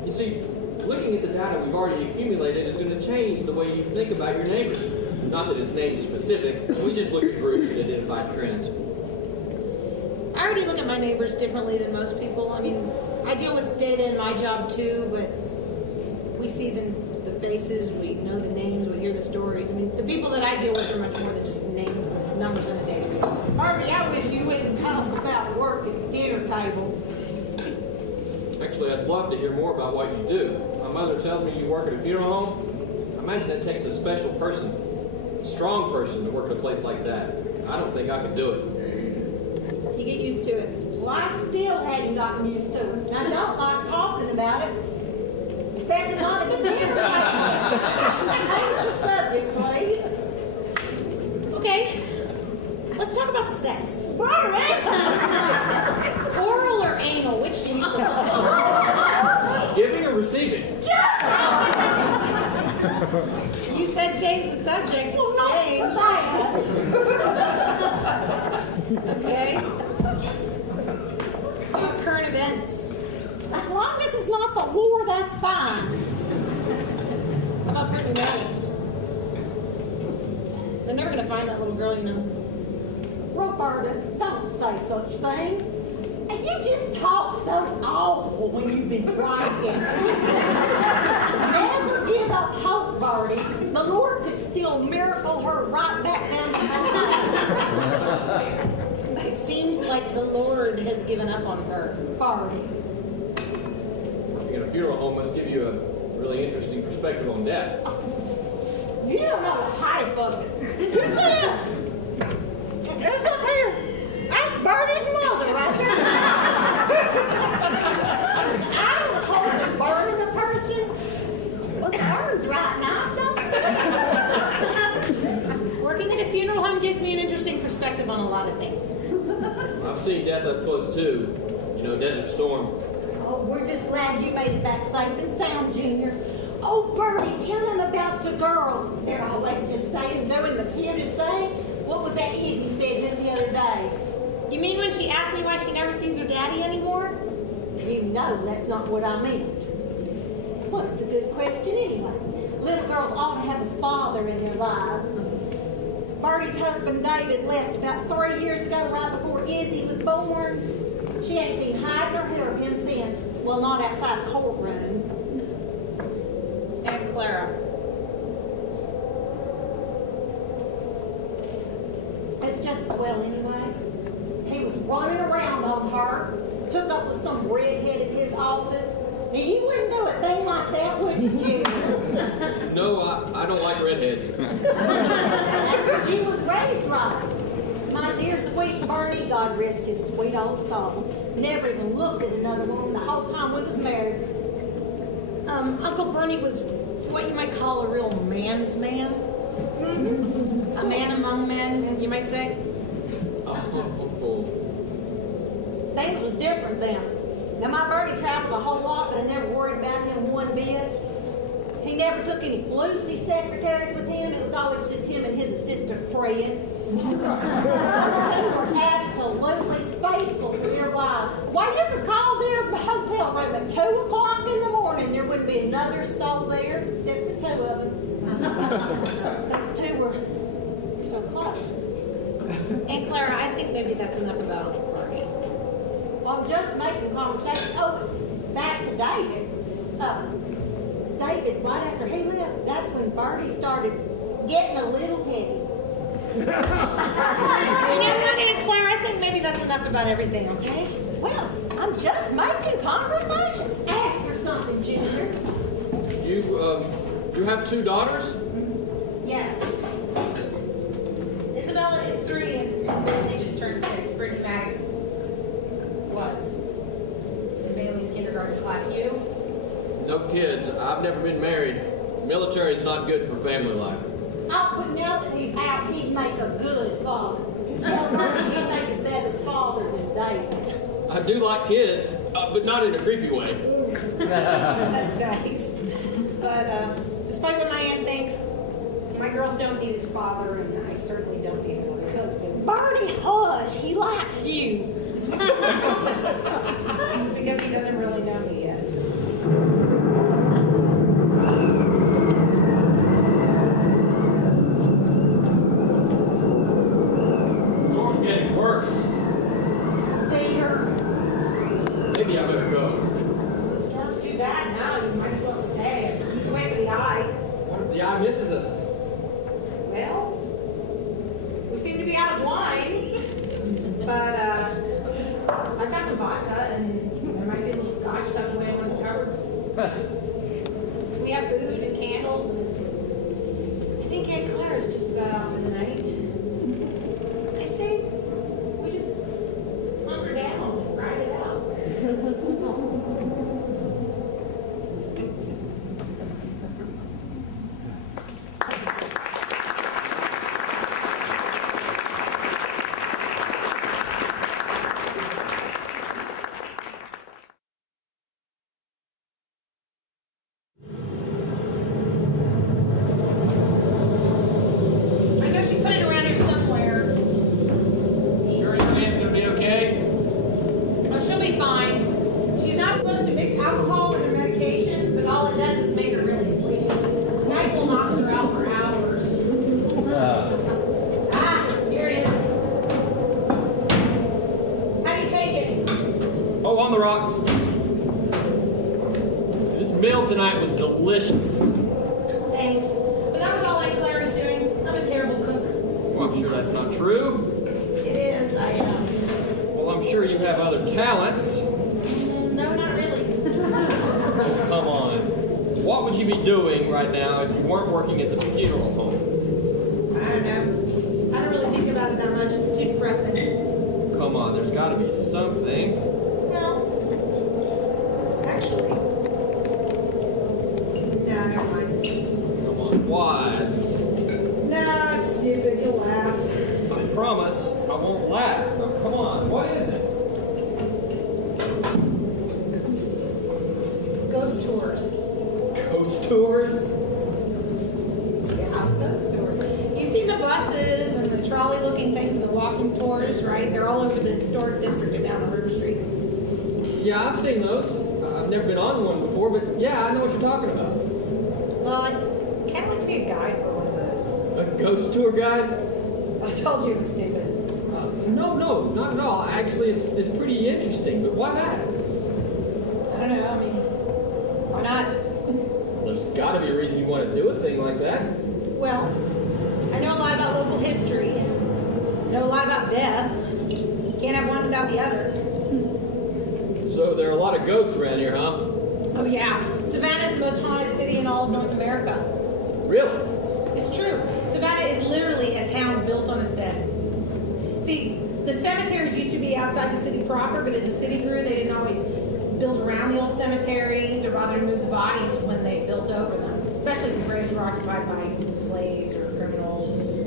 You see, looking at the data we've already accumulated is going to change the way you think about your neighbors. Not that it's name-specific. We just look at groups and identify trends. I already look at my neighbors differently than most people. I mean, I deal with data in my job too, but we see the faces, we know the names, we hear the stories. I mean, the people that I deal with are much more than just names, numbers in a database. Bertie, I wish you wouldn't talk about work at the dinner table. Actually, I'd love to hear more about what you do. My mother tells me you work at a funeral home. I imagine it takes a special person, a strong person to work at a place like that. I don't think I could do it. You get used to it. Well, I still hadn't gotten used to it. I don't like talking about it, especially not at the dinner table. Change the subject, please. Okay, let's talk about sex. Bertie! Oral or anal, which do you prefer? Giving or receiving? You said change the subject. Well, It's not changed. that. Okay. How about current events? As long as it's not the war, that's fine. How about Brittany Maddox? They're never gonna find that little girl, you know. Roberta, don't say such things. And you just talk so awful when you've been drinking. Never give up hope, Bertie. The Lord could still miracle her right back down to her. It seems like the Lord has given up on her. Bertie. Working at a funeral home must give you a really interesting perspective on death. You don't know the hype of it. Just sit down. Just up here. That's Bertie's mother right there. I don't hold the burn of the person. Well, the burn's right nice, don't it? Working at a funeral home gives me an interesting perspective on a lot of things. I've seen death up close too. You know, Desert Storm. Oh, we're just glad you made it back safe and sound, Junior. Oh, Bertie, tell them about your girls. They're always just saying, doing the cutest thing. What was that Izzy said just the other day? You mean when she asked me why she never sees her daddy anymore? You know that's not what I meant. Well, it's a good question anyway. Little girls ought to have a father in their lives. Bertie's husband David left about 3 years ago, right before Izzy was born. She ain't seen hide nor hair of him since. Well, not outside the courtroom. And Clara. It's just as well anyway. He was running around on her, took up with some redhead in his office. Now, you wouldn't do a thing like that, would you, Junior? No, I don't like redheads. That's because she was raised right. My dear sweet Bertie, God rest his sweet old soul, never even looked at another woman the whole time we was married. Uncle Bernie was what you might call a real man's man. A man among men, you might say. Things was different then. Now, my Bertie traveled a whole lot, but I never worried about him one bit. He never took any Lucy secretaries with him. It was always just him and his assistant, Fred. Those two were absolutely faithful to their wives. Why, you could call their hotel room at 2 o'clock in the morning. There wouldn't be another soul there except the two of them. Those two were so close. And Clara, I think maybe that's enough about Uncle Bernie. Well, I'm just making conversation. Oh, back to David. David, right after he left, that's when Bertie started getting a little heavy. You know what, Aunt Clara? I think maybe that's enough about everything, okay? Well, I'm just making conversation. Ask her something, Junior. You have 2 daughters? Yes. Isabella is 3 and they just turned 6. Brittany Maddox was in Bailey's kindergarten class. You? No kids. I've never been married. Military is not good for family life. Oh, but now that he's out, he'd make a good father. Tell her he'd make a better father than David. I do like kids, but not in a creepy way. That's nice. But despite what my aunt thinks, my girls don't need his father, and I certainly don't need another husband. Bertie, hush. He likes you. It's because he doesn't really know me yet. Storm's getting worse. Dear. Maybe I better go. The storm's too bad now. You might as well stay. You can wait for the eye. What if the eye misses us? Well, we seem to be out out of wine, but I've got some vodka, and there might be a little scotch tucked away in one of the cupboards. We have food and candles, and I think Aunt Clara's just about out for the night. I say we just hunker down and ride it out. I know she put it around here somewhere. Sure your aunt's gonna be okay? Oh, she'll be fine. She's not supposed to mix alcohol with her medication, but all it does is make her really sleepy. NyQuil knocks her out for hours. Here it is. How do you take it? Oh, on the rocks. This meal tonight was delicious. Thanks. But that was all Aunt Clara's doing. I'm a terrible cook. Well, I'm sure that's not true. It is. I am. Well, I'm sure you have other talents. No, not really. Come on. What would you be doing right now if you weren't working at the funeral home? I don't know. I don't really think about it that much. It's too depressing. Come on, there's got to be something. No. Actually. No, never mind. Come on, what? No, it's stupid. You'll laugh. I promise I won't laugh. Now, come on, what is it? Ghost tours. Ghost tours? Yeah, ghost tours. You see the buses and the trolley-looking things and the walking tours, right? They're all over the historic district and down on River Street. Yeah, I've seen those. I've never been on one before, but yeah, I know what you're talking about. Well, I'd kind of like to be a guide for one of those. A ghost tour guide? I told you it was stupid. No, not at all. Actually, it's pretty interesting, but why not? I don't know. I mean, why not? There's got to be a reason you want to do a thing like that. Well, I know a lot about local history and know a lot about death. Can't have one without the other. So there are a lot of ghosts around here, huh? Oh yeah, Savannah is the most haunted city in all of North America. Really? It's true. Savannah is literally a town built on its dead. See, the cemeteries used to be outside the city proper, but as the city grew, they didn't always build around the old cemeteries or bother to move the bodies when they built over them, especially if the graves were occupied by slaves or criminals,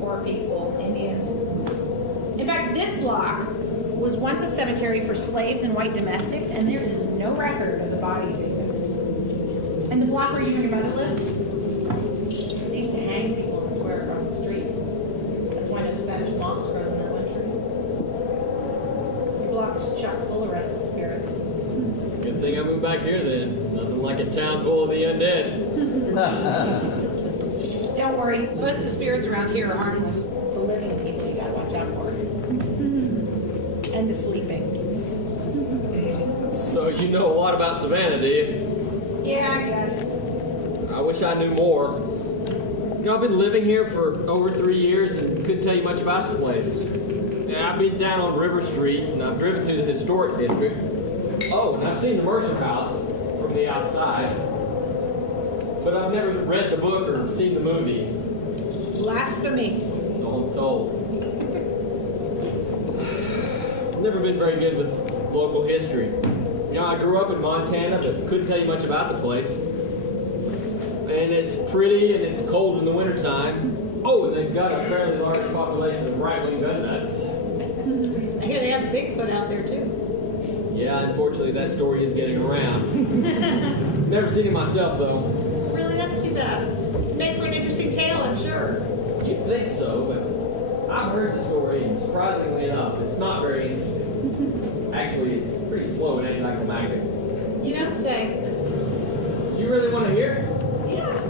poor people, Indians. In fact, this block was once a cemetery for slaves and white domestics, and there is no record of the bodies being moved. And the block where you and your mother lived, they used to hang people in the square across the street. That's why no Spanish moss grows in that one tree. Your block is chock full of restless spirits. Good thing I moved back here then. Nothing like a town full of the undead. Don't worry, most of the spirits around here are harmless. It's the living people you gotta watch out for. And the sleeping. So you know a lot about Savannah, do you? Yeah, I guess. I wish I knew more. You know, I've been living here for over 3 years and couldn't tell you much about the place. Yeah, I've been down on River Street and I've driven through the historic district. Oh, and I've seen the Mercer House from the outside. But I've never read the book or seen the movie. Blasphemy. That's all I'm told. I've never been very good with local history. You know, I grew up in Montana, but couldn't tell you much about the place. And it's pretty and it's cold in the wintertime. Oh, and they've got a fairly large population of right-wing gun nuts. I hear they have Bigfoot out there too. Yeah, unfortunately that story is getting around. Never seen it myself though. Really, that's too bad. Make for an interesting tale, I'm sure. You'd think so, but I've heard the story and surprisingly enough, it's not very interesting. Actually, it's pretty slow and anticlimactic. You don't say. You really want to hear? Yeah.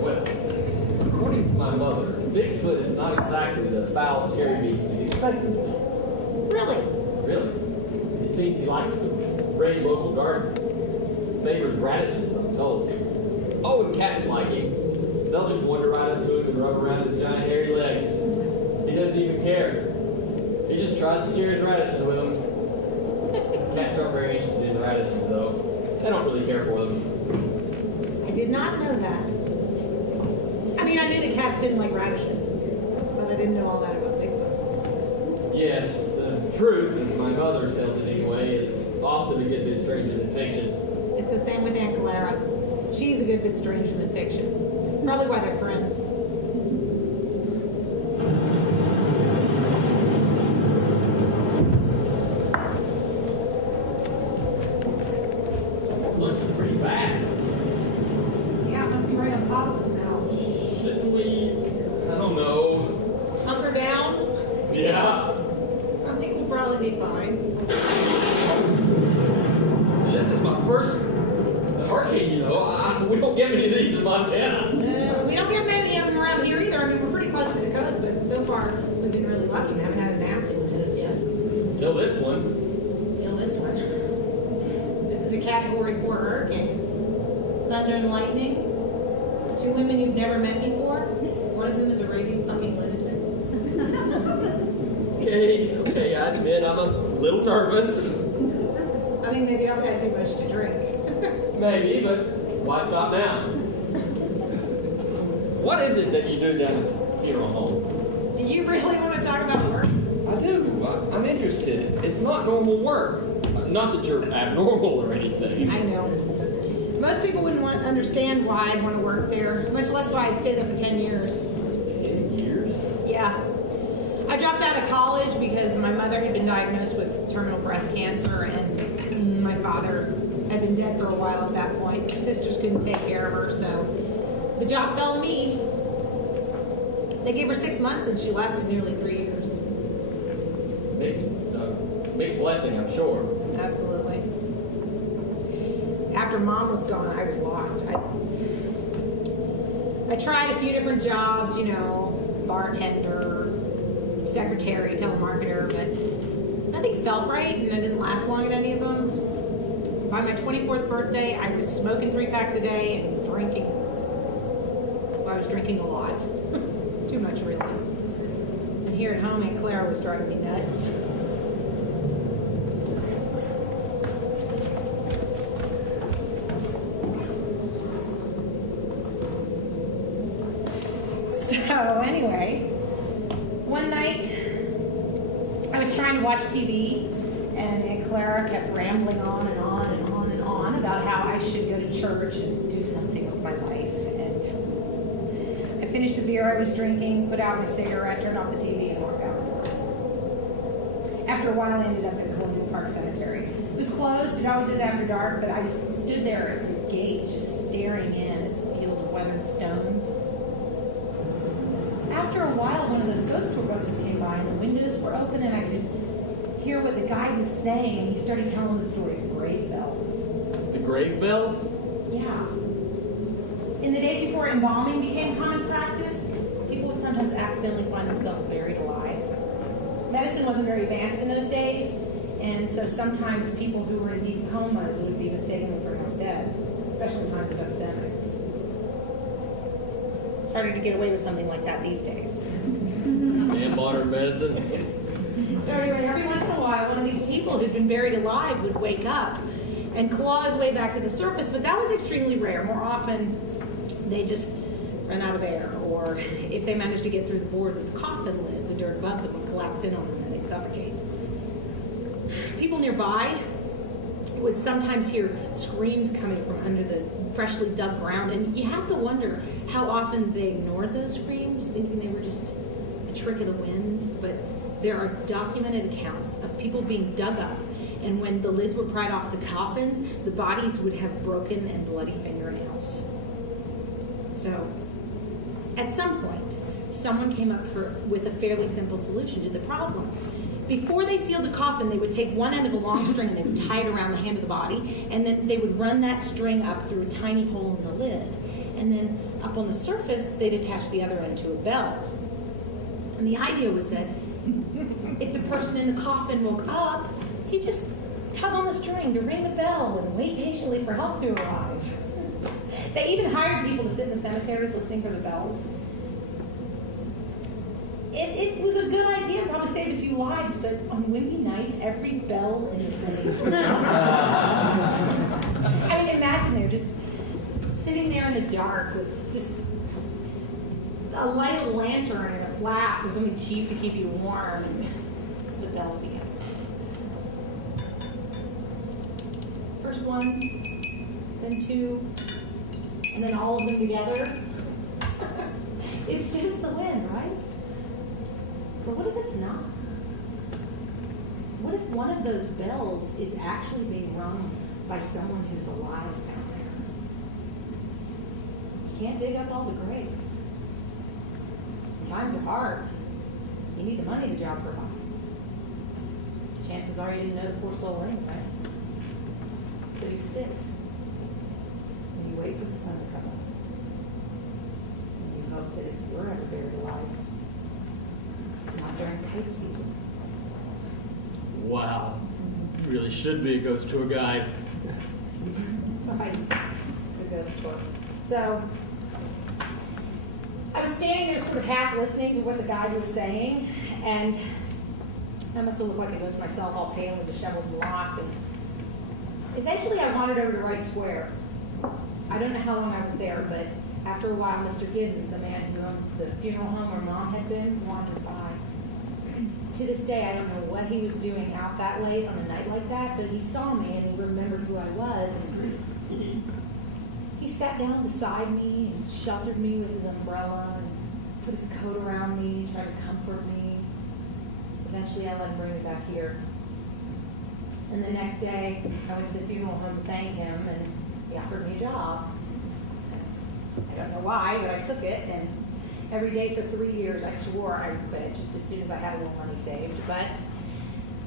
Well, according to my mother, Bigfoot is not exactly the foul, scary beast you'd expect him to be. Really? Really? It seems he likes to raid local gardens. Favors radishes, I'm told. Oh, and cats like him. They'll just wander right up to him and rub around his giant hairy legs. care. He just tries to steer his radishes with them. Cats aren't very interested in radishes, though. They don't really care for them. I did not know that. I mean, I knew the cats didn't like radishes, but I didn't know all that about Bigfoot. Yes, the truth, as my mother tells it anyway, is often a good bit stranger than fiction. It's the same with Aunt Clara. She's a good bit stranger than fiction. Probably why they're friends. Looks pretty bad. Yeah, it must be right on top of us now. Shouldn't we? I don't know. Hunker down. Yeah. I think we'll probably be fine. This is my first hurricane, you know. We don't get many of these in Montana. We don't get many of them around here either. I mean, we're pretty close to the coast, but so far we've been really lucky. We haven't had a nasty one hit us yet. Till this one. Till this one. This is a Category 4 hurricane. Thunder and lightning. 2 women you've never met before. One of whom is a raving fucking lunatic. Okay, I admit I'm a little nervous. I think maybe I've had too much to drink. Maybe, but why stop now? What is it that you do down at the funeral home? Do you really want to talk about work? I do. I'm interested. It's not normal work. Not that you're abnormal or anything. I know. Most people wouldn't understand why I'd want to work there, much less why I'd stay there for 10 years. 10 years? Yeah. I dropped out of college because my mother had been diagnosed with terminal breast cancer and my father had been dead for a while at that point. My sisters couldn't take care of her, so the job fell to me. They gave her 6 months and she lasted nearly 3 years. Mixed blessing, I'm sure. Absolutely. After Mom was gone, I was lost. I tried a few different jobs, you know, bartender, secretary, telemarketer, but nothing felt right and I didn't last long at any of them. By my 24th birthday, I was smoking 3 packs a day and drinking. Well, I was drinking a lot. Too much, really. And here at home, Aunt Clara was driving me nuts. So, anyway, one night, I was trying to watch TV, and Aunt Clara kept rambling on and on and on and on about how I should go to church and do something with my life. And I finished the beer I was drinking, put out my cigarette, turned off the TV, and walked out the door. After a while, I ended up at Colonial Park Cemetery. It was closed, it always is after dark, but I just stood there at the gates, just staring in at the field of weathered stones. After a while, one of those ghost tour buses came by, and the windows were open, and I could hear what the guide was saying, and he started telling the story of grave bells. The grave bells? Yeah. In the days before embalming became common practice, people would sometimes accidentally find themselves buried alive. Medicine wasn't very advanced in those days, and so sometimes people who were in deep comas would be mistakenly pronounced dead, especially in times of epidemics. It's harder to get away with something like that these days. And modern medicine. So anyway, every once in a while, one of these people who'd been buried alive would wake up and claw his way back to the surface, but that was extremely rare. More often, they just run out of air, or if they managed to get through the boards of the coffin lid, the dirt above them would collapse in on them and they'd suffocate. People nearby would sometimes hear screams coming from under the freshly dug ground, and you have to wonder how often they ignored those screams, thinking they were just a trick of the wind. But there are documented accounts of people being dug up, and when the lids were pried off the coffins, the bodies would have broken and bloody fingernails. So, at some point, someone came up with a fairly simple solution to the problem. Before they sealed the coffin, they would take one end of a long string and they would tie it around the hand of the body, and then they would run that string up through a tiny hole in the lid. And then up on the surface, they'd attach the other end to a bell. And the idea was that if the person in the coffin woke up, he'd just tug on the string to ring a bell and wait patiently for help to arrive. They even hired people to sit in the cemeteries listening for the bells. In It was a good idea, probably saved a few lives, but on windy nights, every bell in the place. I mean, imagine they're just sitting there in the dark with just a light lantern and a flask and something cheap to keep you warm, and the bells began. First one, then two, and then all of them together. It's just the wind, right? But what if it's not? What if one of those bells is actually being rung by someone who's alive down there? You can't dig up all the graves. Times are hard. You need the money the job provides. Chances are you didn't know the poor soul anyway. So you sit and you wait for the sun to come up. And you hope that if you're ever buried alive, it's not during kite season. Wow. You really should be a ghost tour guide. Right. The ghost tour. So I was standing there sort of half listening to what the guide was saying, and I must have looked like a ghost myself, all pale and disheveled and lost. And eventually I wandered over to Wright Square. I don't know how long I was there, but after a while, Mr. Giddens, the man who owns the funeral home where Mom had been, wandered by. To this day, I don't know what he was doing out that late on a night like that, but he saw me and he remembered who I was. And he sat down beside me and sheltered me with his umbrella and put his coat around me, tried to comfort me. Eventually, I let him bring me back here. And the next day, I went to the funeral home to thank him, and he offered me a job. I don't know why, but I took it, and every day for 3 years, I swore I would quit just as soon as I had a little money saved. But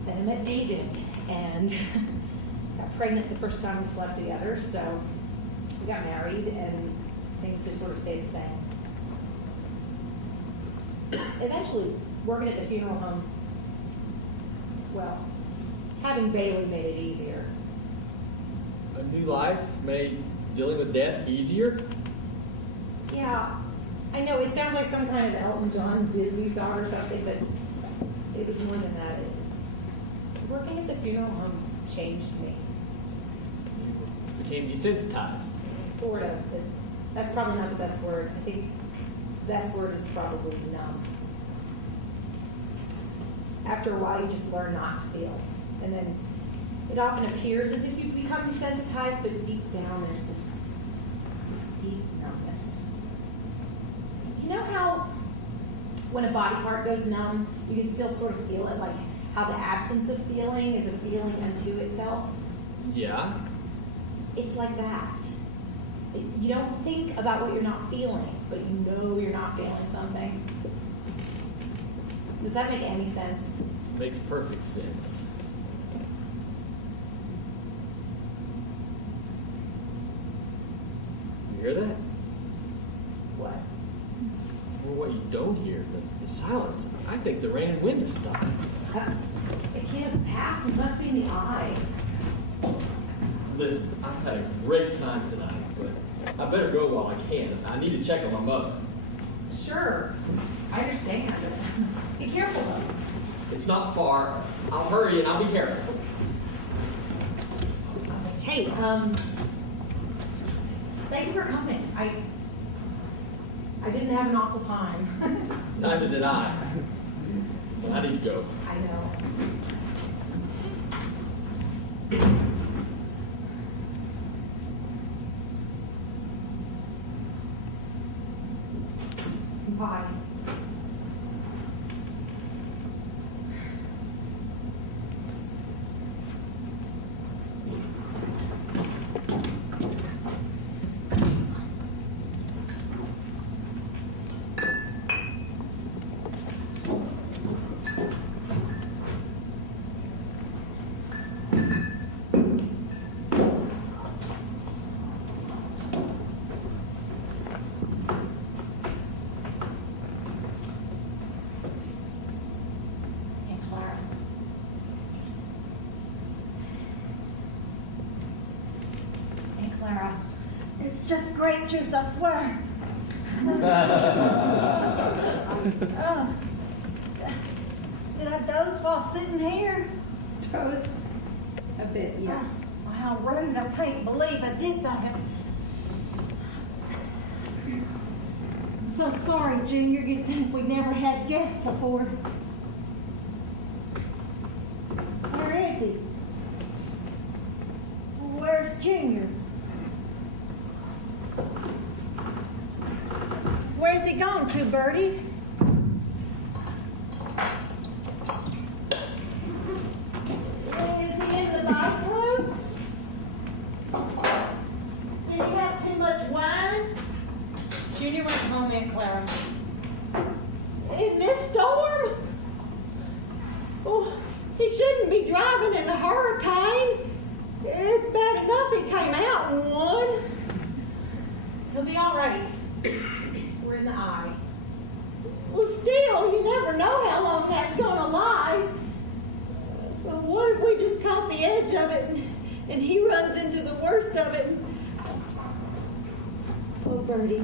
then I met David, and got pregnant the first time we slept together, so we got married, and things just sort of stayed the same. Eventually, working at the funeral home, well, having Bailey made it easier. A new life made dealing with death easier? Yeah, I know it sounds like some kind of Elton John Disney song or something, but it was more than that. Working at the funeral home changed me. You became desensitized. Sort of. But that's probably not the best word. I think the best word is probably numb. After a while, you just learn not to feel. And then it often appears as if you become desensitized, but deep down there's this deep numbness. You know how when a body part goes numb, you can still sort of feel it, like how the absence of feeling is a feeling unto itself? Yeah. It's like that. You don't think about what you're not feeling, but you know you're not feeling something. Does that make any sense? Makes perfect sense. You hear that? What? It's more what you don't hear, the silence. I think the rain and wind have stopped. It can't have passed. It must be in the eye. Listen, I've had a great time tonight, but I better go while I can. I need to check on my mother. Sure. I understand. Be careful, though. It's not far. I'll hurry and I'll be careful. Hey, thank you for coming. I didn't have an awful time. Neither did I. But I need to go. I know. Bye. Clara. It's just grape juice, I swear. Did I doze while sitting here? Toes. A bit, yeah. How rude, I can't believe I did that. I'm so sorry, Junior. You'd think we never had guests before. Where is he? Where's Junior? Where's he gone to, Bertie? Is he in the bathroom? Did he have too much wine? Junior went home, Aunt Clara. In this storm? Oh, he shouldn't be driving in a hurricane. It's bad enough he came out in one. He'll be all right. We're in the eye. Well, still, you never know how long that's gonna last. Well, what if we just caught the edge of it and he runs into the worst of it? Oh, Bertie,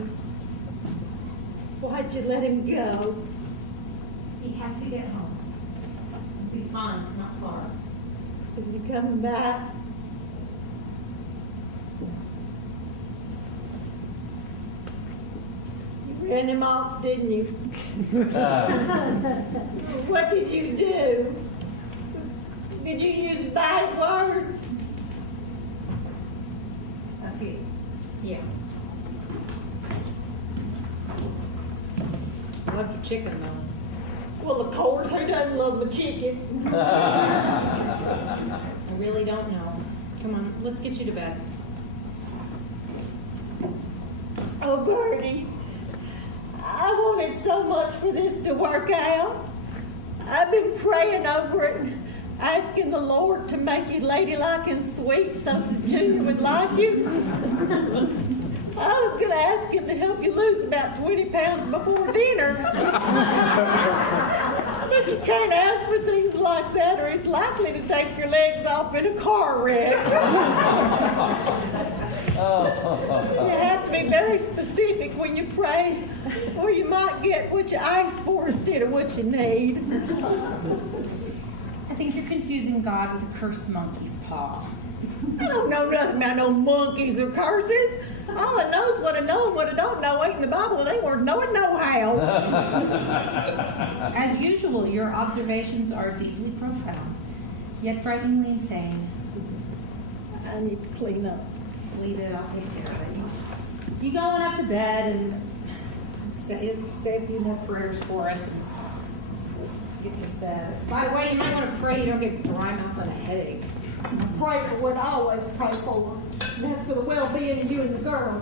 why'd you let him go? He had to get home. He'll be fine. It's not far. Is he coming back? You ran him off, didn't you? What did you do? Did you use bad words? That's it. Yeah. Love your chicken, though. Well, of course, who doesn't love a chicken? I really don't know. Come on, let's get you to bed. Oh, Bertie, I wanted so much for this to work out. I've been praying over it and asking the Lord to make you ladylike and sweet so that Junior would like you. I was going to ask him to help you lose about 20 pounds before dinner. But you can't ask for things like that or he's likely to take your legs off in a car wreck. You have to be very specific when you pray, or you might get what you ask for instead of what you need. I think you're confusing God with a cursed monkey's paw. I don't know nothing about no monkeys or curses. All I know is what I know and what I don't know ain't in the Bible and ain't worth knowing no how. As usual, your observations are deeply profound, yet frighteningly insane. I need to clean up. Leave it, I'll take care of it. You going up to bed and say a few more prayers for us and get to bed. By the way, you might want to pray you don't get dry mouth and a headache. Pray for what I always pray for. And that's for the well-being of you and the girls.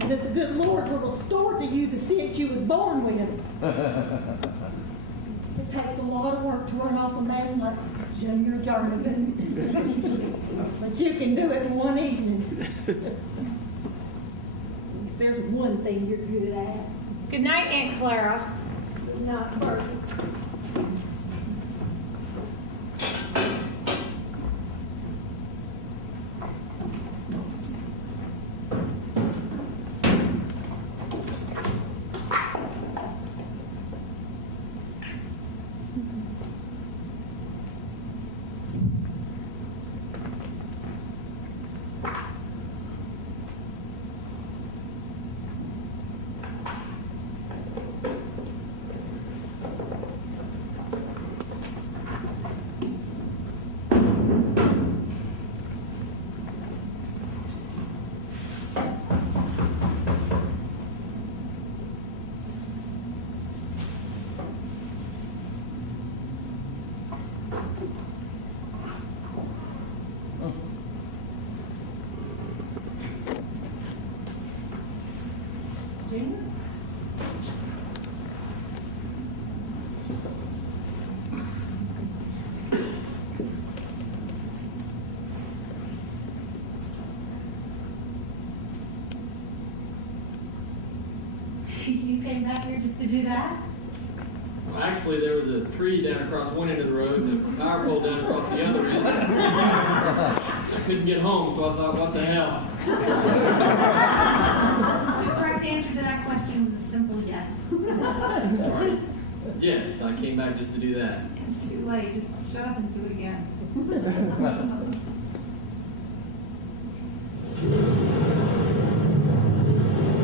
And that the good Lord will restore to you the sense you was born with. It takes a lot of work to run off a man like Junior Jernigan. But you can do it in one evening. At least there's one thing you're good at. Good night, Aunt Clara. Good night, Bertie. You came back here just to do that? Well, actually, there was a tree down across one end of the road and a power pole down across the other end. I couldn't get home, so I thought, what the hell? The correct answer to that question was a simple yes. I'm sorry. Yes, I came back just to do that. It's too late. Just shut up and do it again.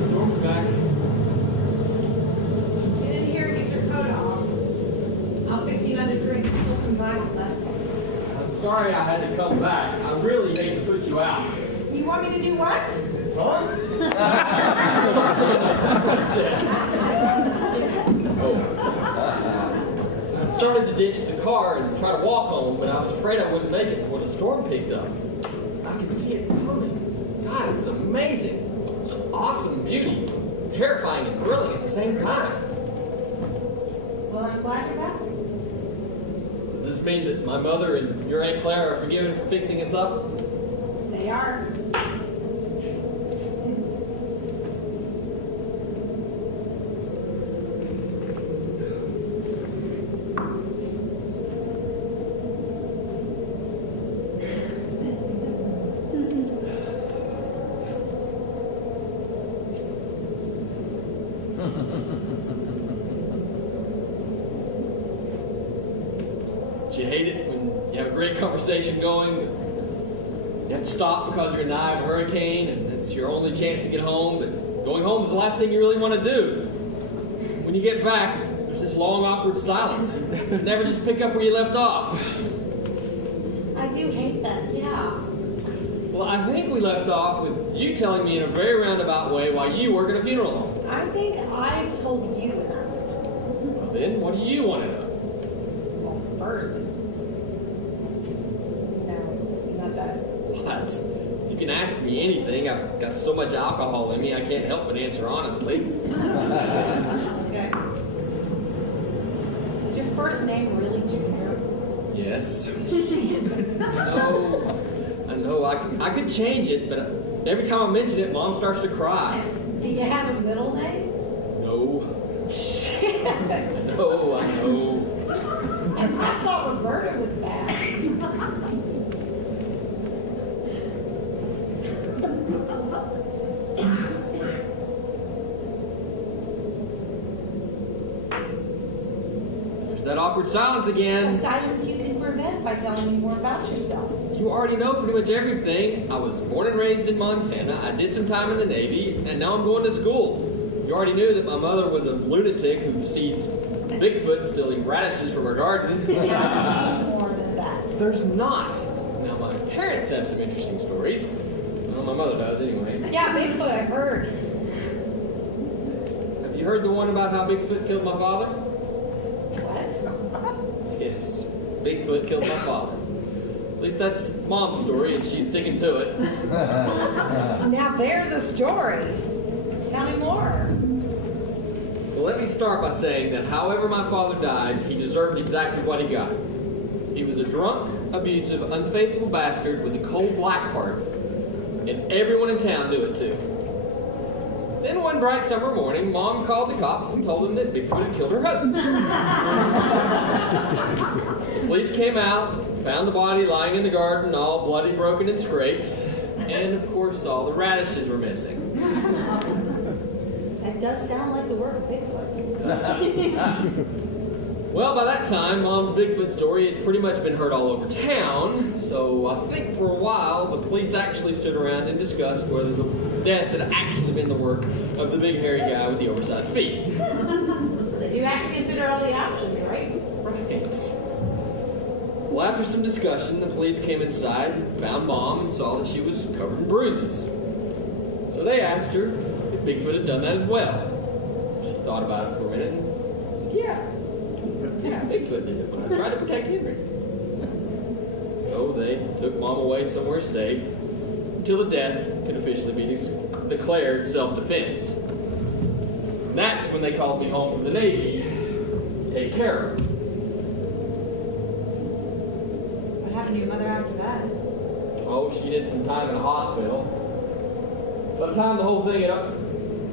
Storm's back. Get in here and get your coat off. I'll fix you another drink. There's still some Bible left. I'm sorry I had to come back. I really hate to put you out. You want me to do what? Huh? I started to ditch the car and try to walk home, but I was afraid I wouldn't make it before the storm picked up. I could see it coming. God, it was amazing. Awesome beauty. Terrifying and thrilling at the same time. Well, I'm glad you're back. Does this mean that my mother and your Aunt Clara are forgiven for fixing us up? They are. You hate it when you have a great conversation going, you have to stop because you're in the eye of a hurricane and it's your only chance to get home, but going home is the last thing you really want to do. When you get back, there's this long awkward silence. You never just pick up where you left off. I do hate that, yeah. Well, I think we left off with you telling me in a very roundabout way why you work at a funeral home. I think I've told you enough. Well then, what do you want to know? Well, first. No, not that. What? You can ask me anything. I've got so much alcohol in me, I can't help but answer honestly. Okay. Is your first name really Junior? Yes. I know. I could change it, but every time I mention it, Mom starts to cry. Do you have a middle name? No. No, I know. And I thought Roberta was bad. There's that awkward silence A again. silence you can prevent by telling me more about yourself. You already know pretty much everything. I was born and raised in Montana. I did some time in the Navy, and now I'm going to school. You already knew that my mother was a lunatic who sees Bigfoot stealing radishes from her garden. It has to be more than that. There's not. Now, my parents have some interesting stories. Well, my mother does, anyway. Yeah, Bigfoot, I heard. Have you heard the one about how Bigfoot killed my father? What? Yes. Bigfoot killed my father. At least that's Mom's story, and she's sticking to it. Now there's a story. Tell me more. Well, let me start by saying that however my father died, he deserved exactly what he got. He was a drunk, abusive, unfaithful bastard with a cold black heart, and everyone in town knew it too. Then one bright summer morning, Mom called the cops and told them that Bigfoot had killed her husband. The police came out, found the body lying in the garden, all bloody, broken, and scraped, and of course all the radishes were missing. That does sound like the work of Bigfoot. Well, by that time, Mom's Bigfoot story had pretty much been heard all over town, so I think for a while the police actually stood around and discussed whether the death had actually been the work of the big hairy guy with the oversized feet. But you have to consider all the options, right? Right. Well, after some discussion, the police came inside, found Mom, and saw that she was covered in bruises. So they asked her if Bigfoot had done that as well. She thought about it for a minute and said, yeah, Bigfoot did it when I tried to protect Henry. So they took Mom away somewhere safe until the death could officially be declared self-defense. And that's when they called me home from the Navy to take care of her. What happened to your mother after that? Oh, she did some time in a hospital. By the time the whole thing had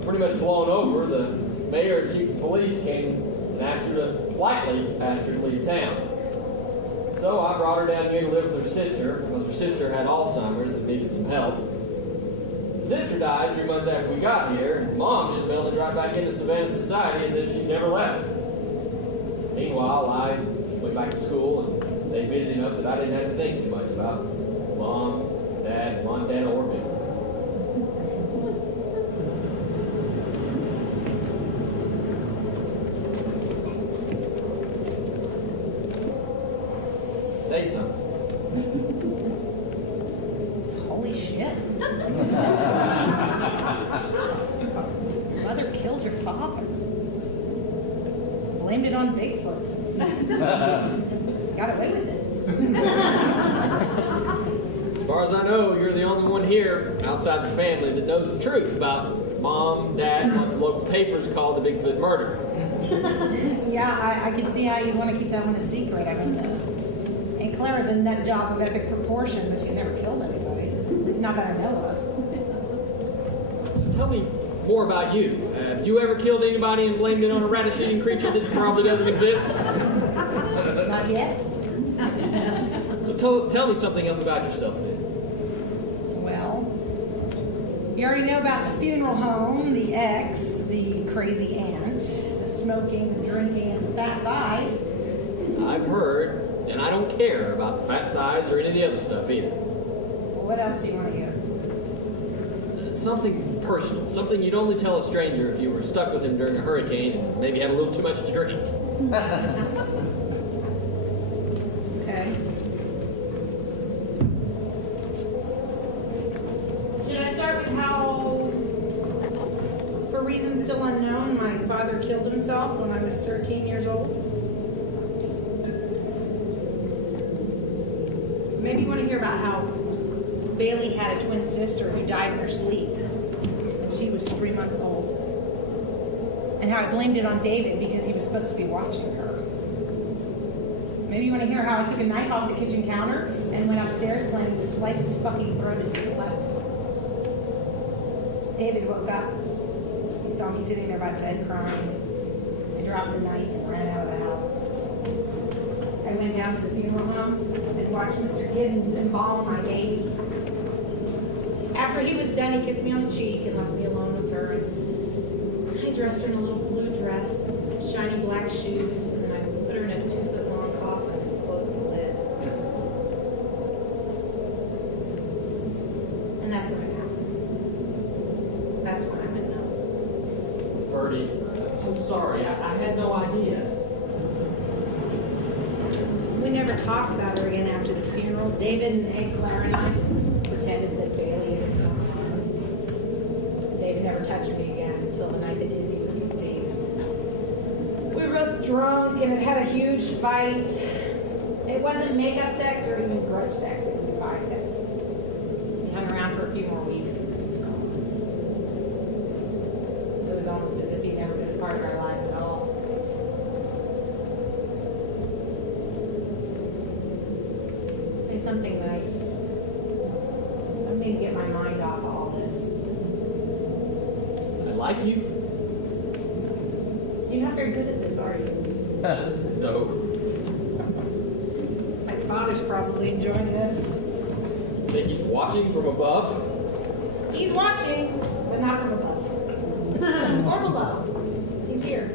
pretty much blown over, the mayor and chief of police came and asked her to politely ask her to leave town. So I brought her down here to live with her sister, because her sister had Alzheimer's and needed some help. The sister died 3 months after we got here. Mom just melted right back into Savannah society as if she'd never left. Meanwhile, I went back to school, and they busy enough that I didn't have to think too much about Mom, Dad, Montana, or me. Say something. Holy shit. Mother killed your father. Blamed it on Bigfoot. Got away with it. As far as I know, you're the only one here outside the family that knows the truth about Mom, Dad, and what the local papers call the Bigfoot murder. Yeah, I can see how you'd want to keep that one a secret. I mean, and Clara's a nut job of epic proportion, but she's never killed anybody. At least not that I know of. So tell me more about you. Have you ever killed anybody and blamed it on a radish-eating creature that probably doesn't exist? Not yet. So tell me something else about yourself then. Well, you already know about the funeral home, the ex, the crazy aunt, the smoking, the drinking, and the fat thighs. I've heard, and I don't care about the fat thighs or any of the other stuff either. What else do you want to hear? Something personal, something you'd only tell a stranger if you were stuck with him during a hurricane and maybe had a little too much to drink. Okay. Should I start with how, for reasons still unknown, my father killed himself when I was 13 years old? Maybe you want to hear about how Bailey had a twin sister who died in her sleep, and she was 3 months old. And how I blamed it on David because he was supposed to be watching her. Maybe you want to hear how I took a knife off the kitchen counter and went upstairs planning to slice his fucking throat as he slept. David woke up. He saw me sitting there by the bed crying. I dropped the knife and ran out of the house. I went down to the funeral home and watched Mr. Giddens embalm my baby. After he was done, he kissed me on the cheek and left me alone with her. And I dressed her in a little blue dress, shiny black shoes, and then I put her in a 2-foot-long coffin and closed the lid. And that's when it happened. That's when I went numb. Bertie, I'm so sorry. I had no idea. We never talked about her again after the funeral. David and Aunt Clara and I just pretended that Bailey had gone on. David never touched me again until the night that Izzy was conceived. We were both drunk and had had a huge fight. It wasn't make-up sex or even grudge sex. It was goodbye sex. We hung around for a few more weeks and then he was gone. It was almost as if he'd never been a part of our lives at all. Say something nice. Something to get my mind off all this. I like you? You're not very good at this, are you? No. My father's probably enjoying this. Think he's watching from above? He's watching, but not from above. Or below. He's here.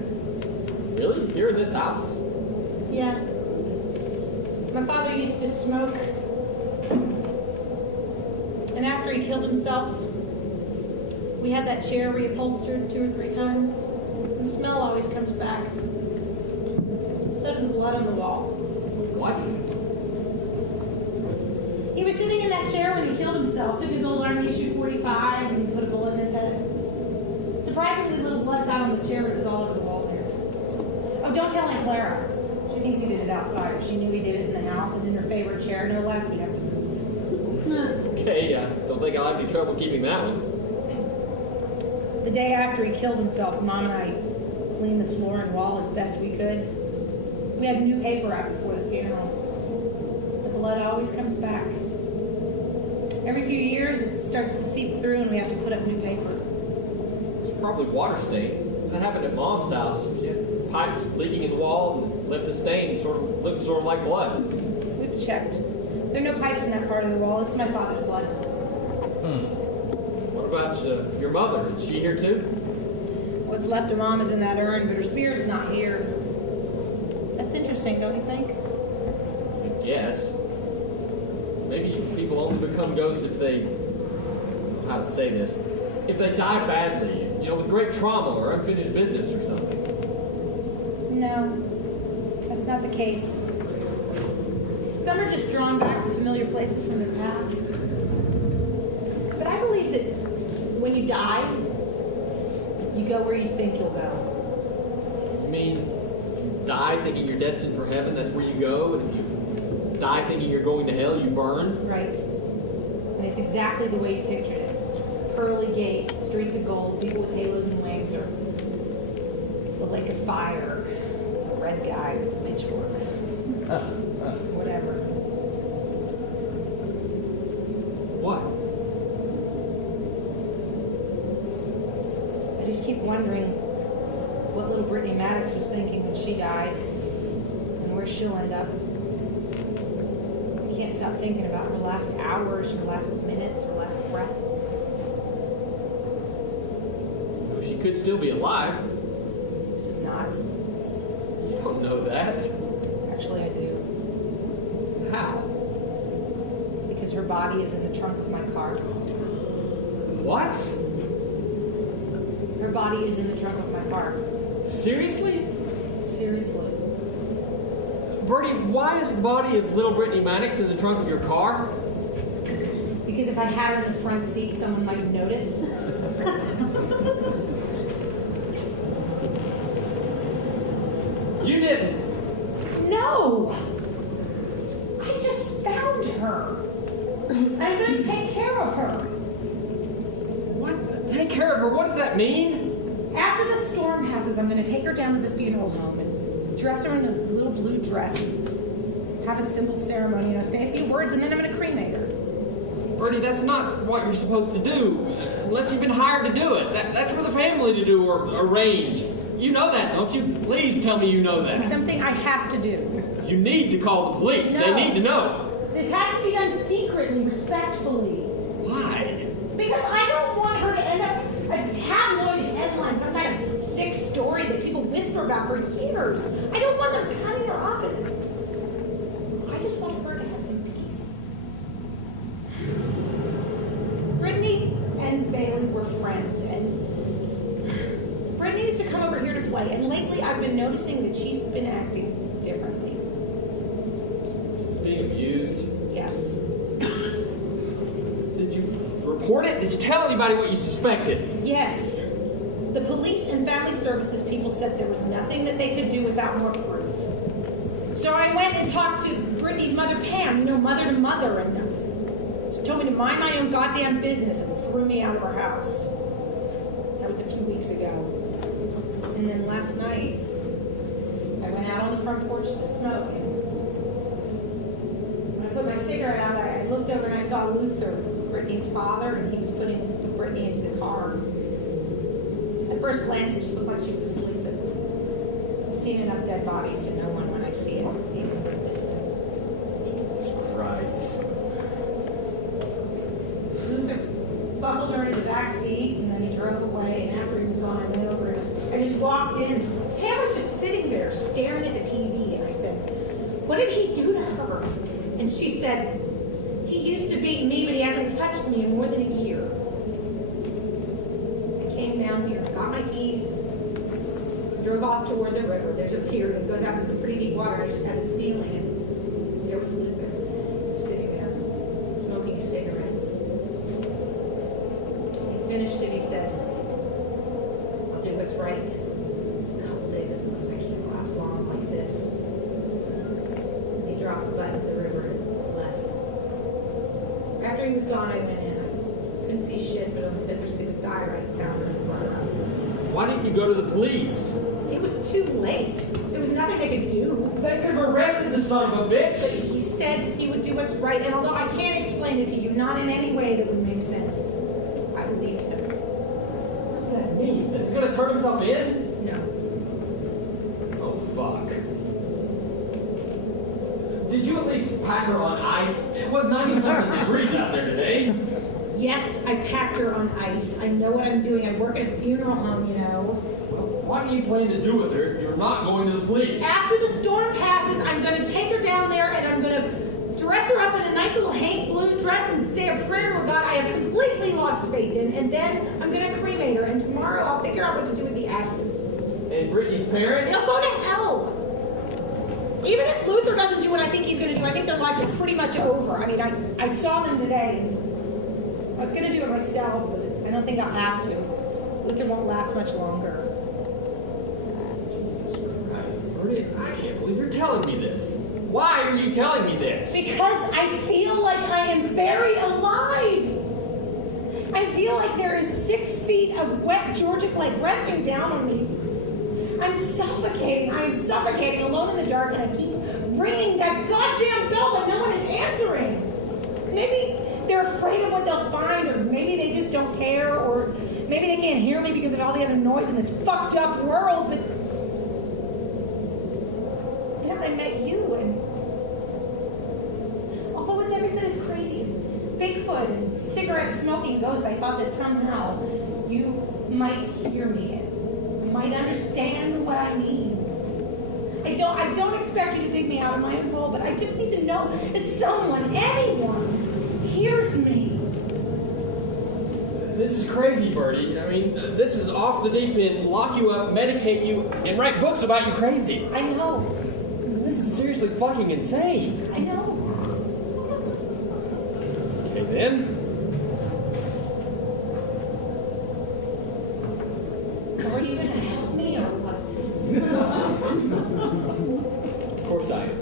Really? Here in this house? Yeah. My father used to smoke. And after he killed himself, we had that chair reupholstered 2 or 3 times. The smell always comes back. So does the blood on the wall. What? He was sitting in that chair when he killed himself, took his old Army issue 45 and put a bullet in his head. Surprisingly, little blood got on the chair, but it was all over the wall there. Oh, don't tell Aunt Clara. She thinks he did it outside. She knew he did it in the house and in her favorite chair, no less, we'd have to move. Okay, don't think I'll have any trouble keeping that one. The day after he killed himself, Mom and I cleaned the floor and wall as best we could. We had new paper out before the funeral. The blood always comes back. Every few years, it starts to seep through and we have to put up new paper. It's probably water stains. That happened at Mom's house. She had pipes leaking in the wall and left a stain, looked sort of like blood. We've checked. There are no pipes in that part of the wall. It's my father's blood. What about your mother? Is she here too? What's left of Mom is in that urn, but her spirit's not here. interesting, don't you think? Yes. Maybe people only become ghosts if they, how to say this, if they die badly, with great trauma or unfinished business or something. No, that's not the case. Some are just drawn back to familiar places from their past. But I believe that when you die, you go where you think you'll go. You mean you die thinking you're destined for heaven, that's where you go, and if you die thinking you're going to hell, you burn? Right. And it's exactly the way you pictured it. Pearly gates, streets of gold, people with halos and wings, or the lake of fire, a red guy with a pitchfork. Whatever. What? I just keep wondering what little Brittany Maddox was thinking when she died and where she'll end up. I can't stop thinking about her last hours, her last minutes, her last breath. She could still be alive. She's not. You don't know that. Actually, I do. How? Because her body is in the trunk of my car. What? Her body is in the trunk of my car. Seriously? Seriously. Bertie, why is the body of little Brittany Maddox in the trunk of your car? Because if I had her in the front seat, someone might notice. You didn't. No! I just found her. I'm going to take care of her. What? Take care of her? What does that mean? After the storm passes, I'm going to take her down to the funeral home and dress her in a little blue dress and have a simple ceremony, say a few words, and then I'm going to cremate her. Bertie, that's not what you're supposed to do, unless you've been hired to do it. That's for the family to do or arrange. You know that, don't you? Please tell me you know that. It's something I have to do. You need to call the police. No. They need to know. This has to be done secretly, respectfully. Why? Because I don't want her to end up a tabloid headline, some kind of sick story that people whisper about for years. I don't want them cutting her up, and I just want her to have some peace. Brittany and Bailey were friends, and Brittany used to come over here to play, and lately I've been noticing that she's been acting differently. Being abused? Yes. Did you report it? Did you tell anybody what you suspected? Yes. The police and family services people said there was nothing that they could do without more proof. So I went and talked to Brittany's mother, Pam, mother to mother, and she told me to mind my own goddamn business and threw me out of her house. That was a few weeks ago. And then last night, I went out on the front porch to smoke, and when I put my cigarette out, I looked over and I saw Luther, Brittany's father, and he was putting Brittany into the car. At first glance, it just looked like she was asleep, but I've seen enough dead bodies to know one when I see it, even from a distance. Jesus Christ. Luther buckled her into the back seat, and then he drove away, and after he was gone, I went over and I just walked in. Pam was just sitting there staring at the TV, and I said, "What did he do to her?" And she said, "He used to beat me, but he hasn't touched me in more than a year." I came down here, got my keys, drove off toward the river. There's a pier that goes out to some pretty deep water. I just had this feeling, and there was Luther sitting there, smoking a cigarette. He finished it, he said, "I'll do what's right. A couple days at most, I can't last long like this." He dropped the butt in the river and left. After he was gone, I went in. I couldn't see shit, but on the 5th or 6th diary, I found her and brought her up. Why didn't you go to the police? It was too late. There was nothing they could do. They could have arrested the son of a But bitch. he said he would do what's right, and although I can't explain it to you, not in any way that would make sense, I believed him. What does that mean? That he's gonna turn himself in? No. Oh, fuck. Did you at least pack her on ice? It was 90-something degrees out there today. Yes, I packed her on ice. I know what I'm doing. I work at a funeral home, What do you plan to do with her if you're not going to the police? After the storm passes, I'm going to take her down there and I'm going to dress her up in a nice little Haint Blue dress and say a prayer to God I have completely lost faith in, and then I'm going to cremate her, and tomorrow I'll figure out what to do with the ashes. And Brittany's parents? They'll go to hell. Even if Luther doesn't do what I think he's going to do, I think their lives are pretty much over. I mean, I saw them today. I was going to do it myself, but I don't think I'll have to. Luther won't last much longer. Jesus Christ, Bertie, I can't believe you're telling me this. Why are you telling me this? Because I feel like I am buried alive. I feel like there is 6 feet of wet Georgia clay resting down on me. I'm suffocating. I am suffocating alone in the dark, and I keep ringing that goddamn bell, but no one is answering. Maybe they're afraid of what they'll find, or maybe they just don't care, or maybe they can't hear me because of all the other noise in this fucked up world, but then I met you, and although it's every bit as crazy as Bigfoot and cigarette smoking ghosts, I thought that somehow you might hear me and might understand what I mean. I don't expect you to dig me out of my own hole, but I just need to know that someone, anyone, hears me. This is crazy, Bertie. I mean, this is off the deep end. Lock you up, medicate you, and write books about you crazy. I know. This is seriously fucking insane. I know. Okay, then. So are you going to help me or what? Of course I am.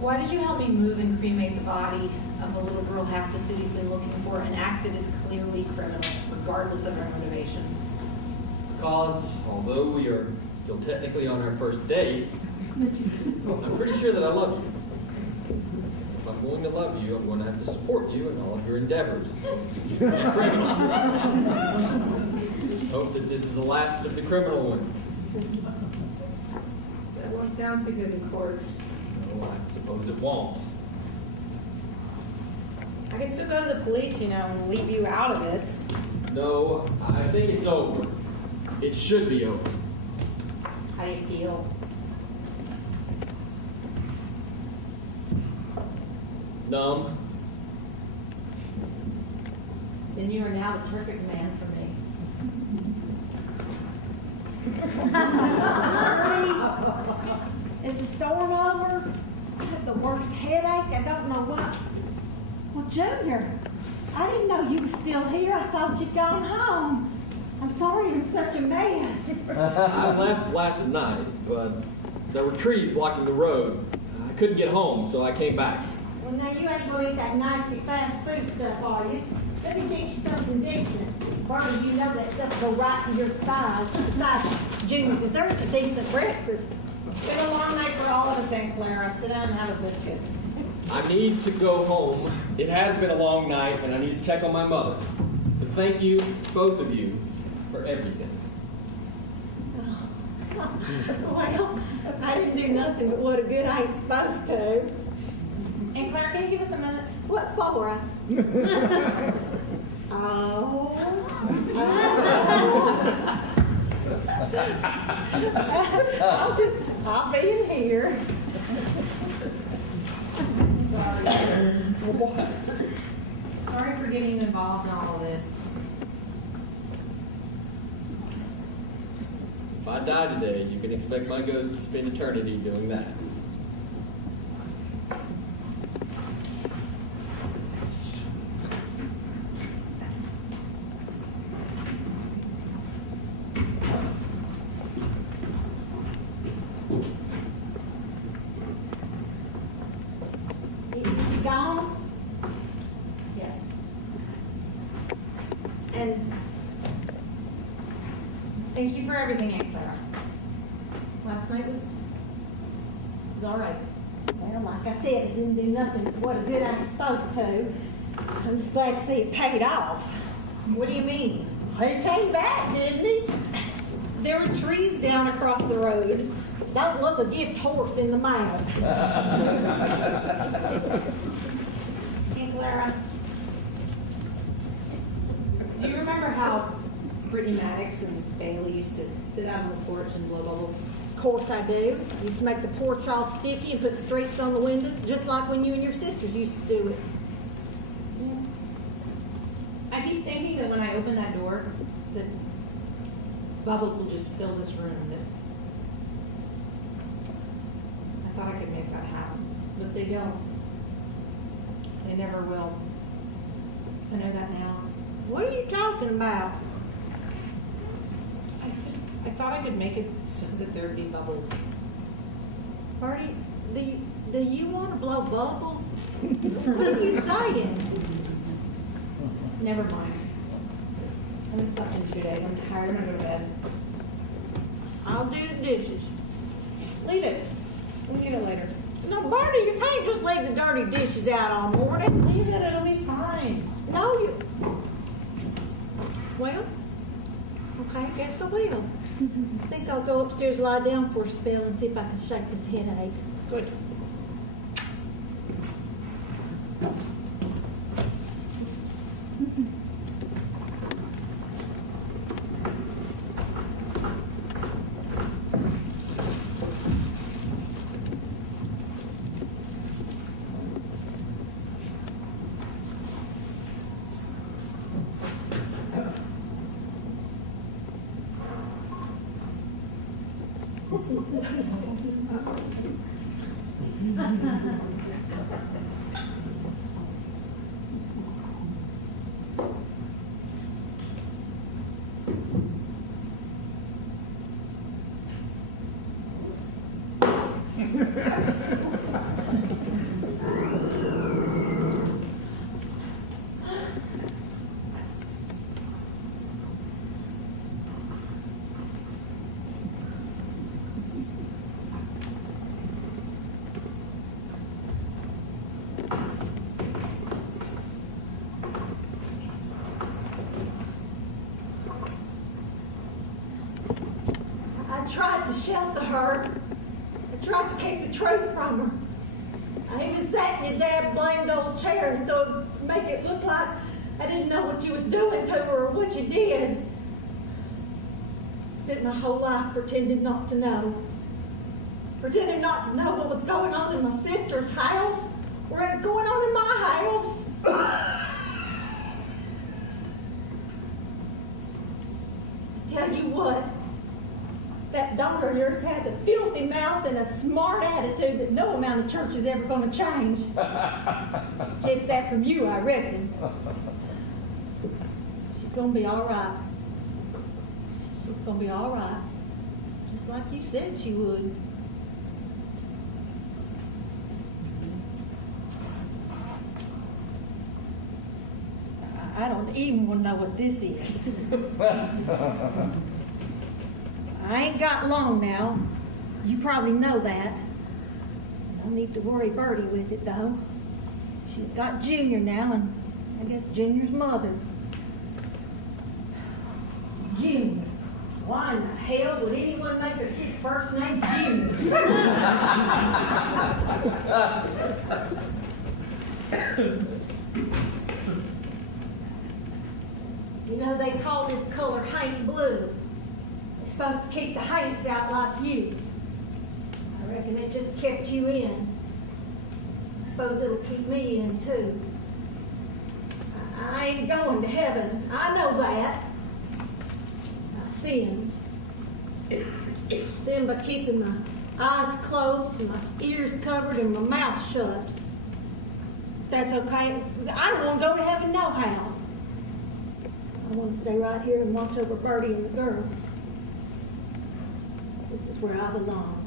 Why did you help me move and cremate the body of a little girl half the city's been looking for, an act that is clearly criminal, regardless of our motivation? Because, although we are still technically on our first date, I'm pretty sure that I love you. If I'm going to love you, I'm going to have to support you in all of your endeavors. Be a criminal. Just hope that this is the last of the criminal one. That won't sound too good in court. No, I suppose it won't. I can still go to the police, you know, and leave you out of it. No, I think it's over. It should be over. How do you feel? Numb. Then you are now the perfect man for me. Is the storm over? I have the worst headache. I don't know what. Well, Junior, I didn't know you were still here. I thought you'd gone home. I'm sorry I'm such a mess. I left last night, but there were trees blocking the road. I couldn't get home, so I came back. Well, now you ain't gonna eat that nasty fast food stuff, are you? Let me teach you something decent. Bertie, you know that stuff will go right to your thighs. Besides, Junior deserves a decent breakfast. It's been a long night for all of us, Aunt Clara. Sit down and have a biscuit. I need to go home. It has been a long night, and I need to check on my mother. But thank you, both of you, for everything. Well, I didn't do nothing but what a good I ain't supposed to. Aunt Clara, can you give us a minute? What for? Oh. I'll be in here. Sorry. Sorry for getting you involved in all of this. If I die today, you can expect my ghost to spend eternity doing that. Thank you for everything, Aunt Clara. Last night was all right. Well, like I said, it didn't do nothing but what a good ain't supposed to. I'm just glad to see it paid off. What do you mean? He came back, didn't he? There were trees down across the road. Don't look a gift horse in the mouth. Aunt Clara, do you remember how Brittany Maddox and Bailey used to sit out on the porch and blow bubbles? Of course I do. Used to make the porch all sticky and put streaks on the windows, just like when you and your sisters used to do it. I keep thinking that when I open that door, that bubbles will just fill this room. That I thought I could make that happen, but they don't. They never will. I know that now. What are you talking about? I thought I could make it so that there'd be bubbles. Bertie, do you want to blow bubbles? What are you saying? Never mind. I'm gonna stop and shoot egg. I'm tired. I'm gonna go to bed. I'll do the dishes. Leave it. We'll do it later. No, Bertie, you can't just leave the dirty dishes out all morning. Leave it. It'll be fine. No, you. Well, okay, guess I will. I think I'll go upstairs and lie down for a spell and see if I can shake this headache. Good. I tried to shelter her. I tried to keep the truth from her. I even sat in your dad's blamed old chair so to make it look like I didn't know what you was doing to her or what you did. Spent my whole life pretending not to know. Pretending not to know what was going on in my sister's house or going on in my house. Tell you what, that daughter of yours has a filthy mouth and a smart attitude that no amount of church is ever going to change. Gets that from you, I reckon. She's going to be all right. She's going to be all right. Just like you said she would. I don't even want to know what this is. I ain't got long now. You probably know that. Don't need to worry Bertie with it, though. She's got Junior now, and I guess Junior's mother. Junior. Why in the hell would anyone make their kid's first name Junior? You know, they call this color Haint Blue. It's supposed to keep the Haints out like you. I reckon it just kept you in. I suppose it'll keep me in, too. I ain't going to heaven. I know that. I sin. Sin by keeping my eyes closed, and my ears covered, and my mouth shut. That's okay. I don't want to go to heaven no how. I want to stay right here and watch over Bertie and the girls. This is where I belong.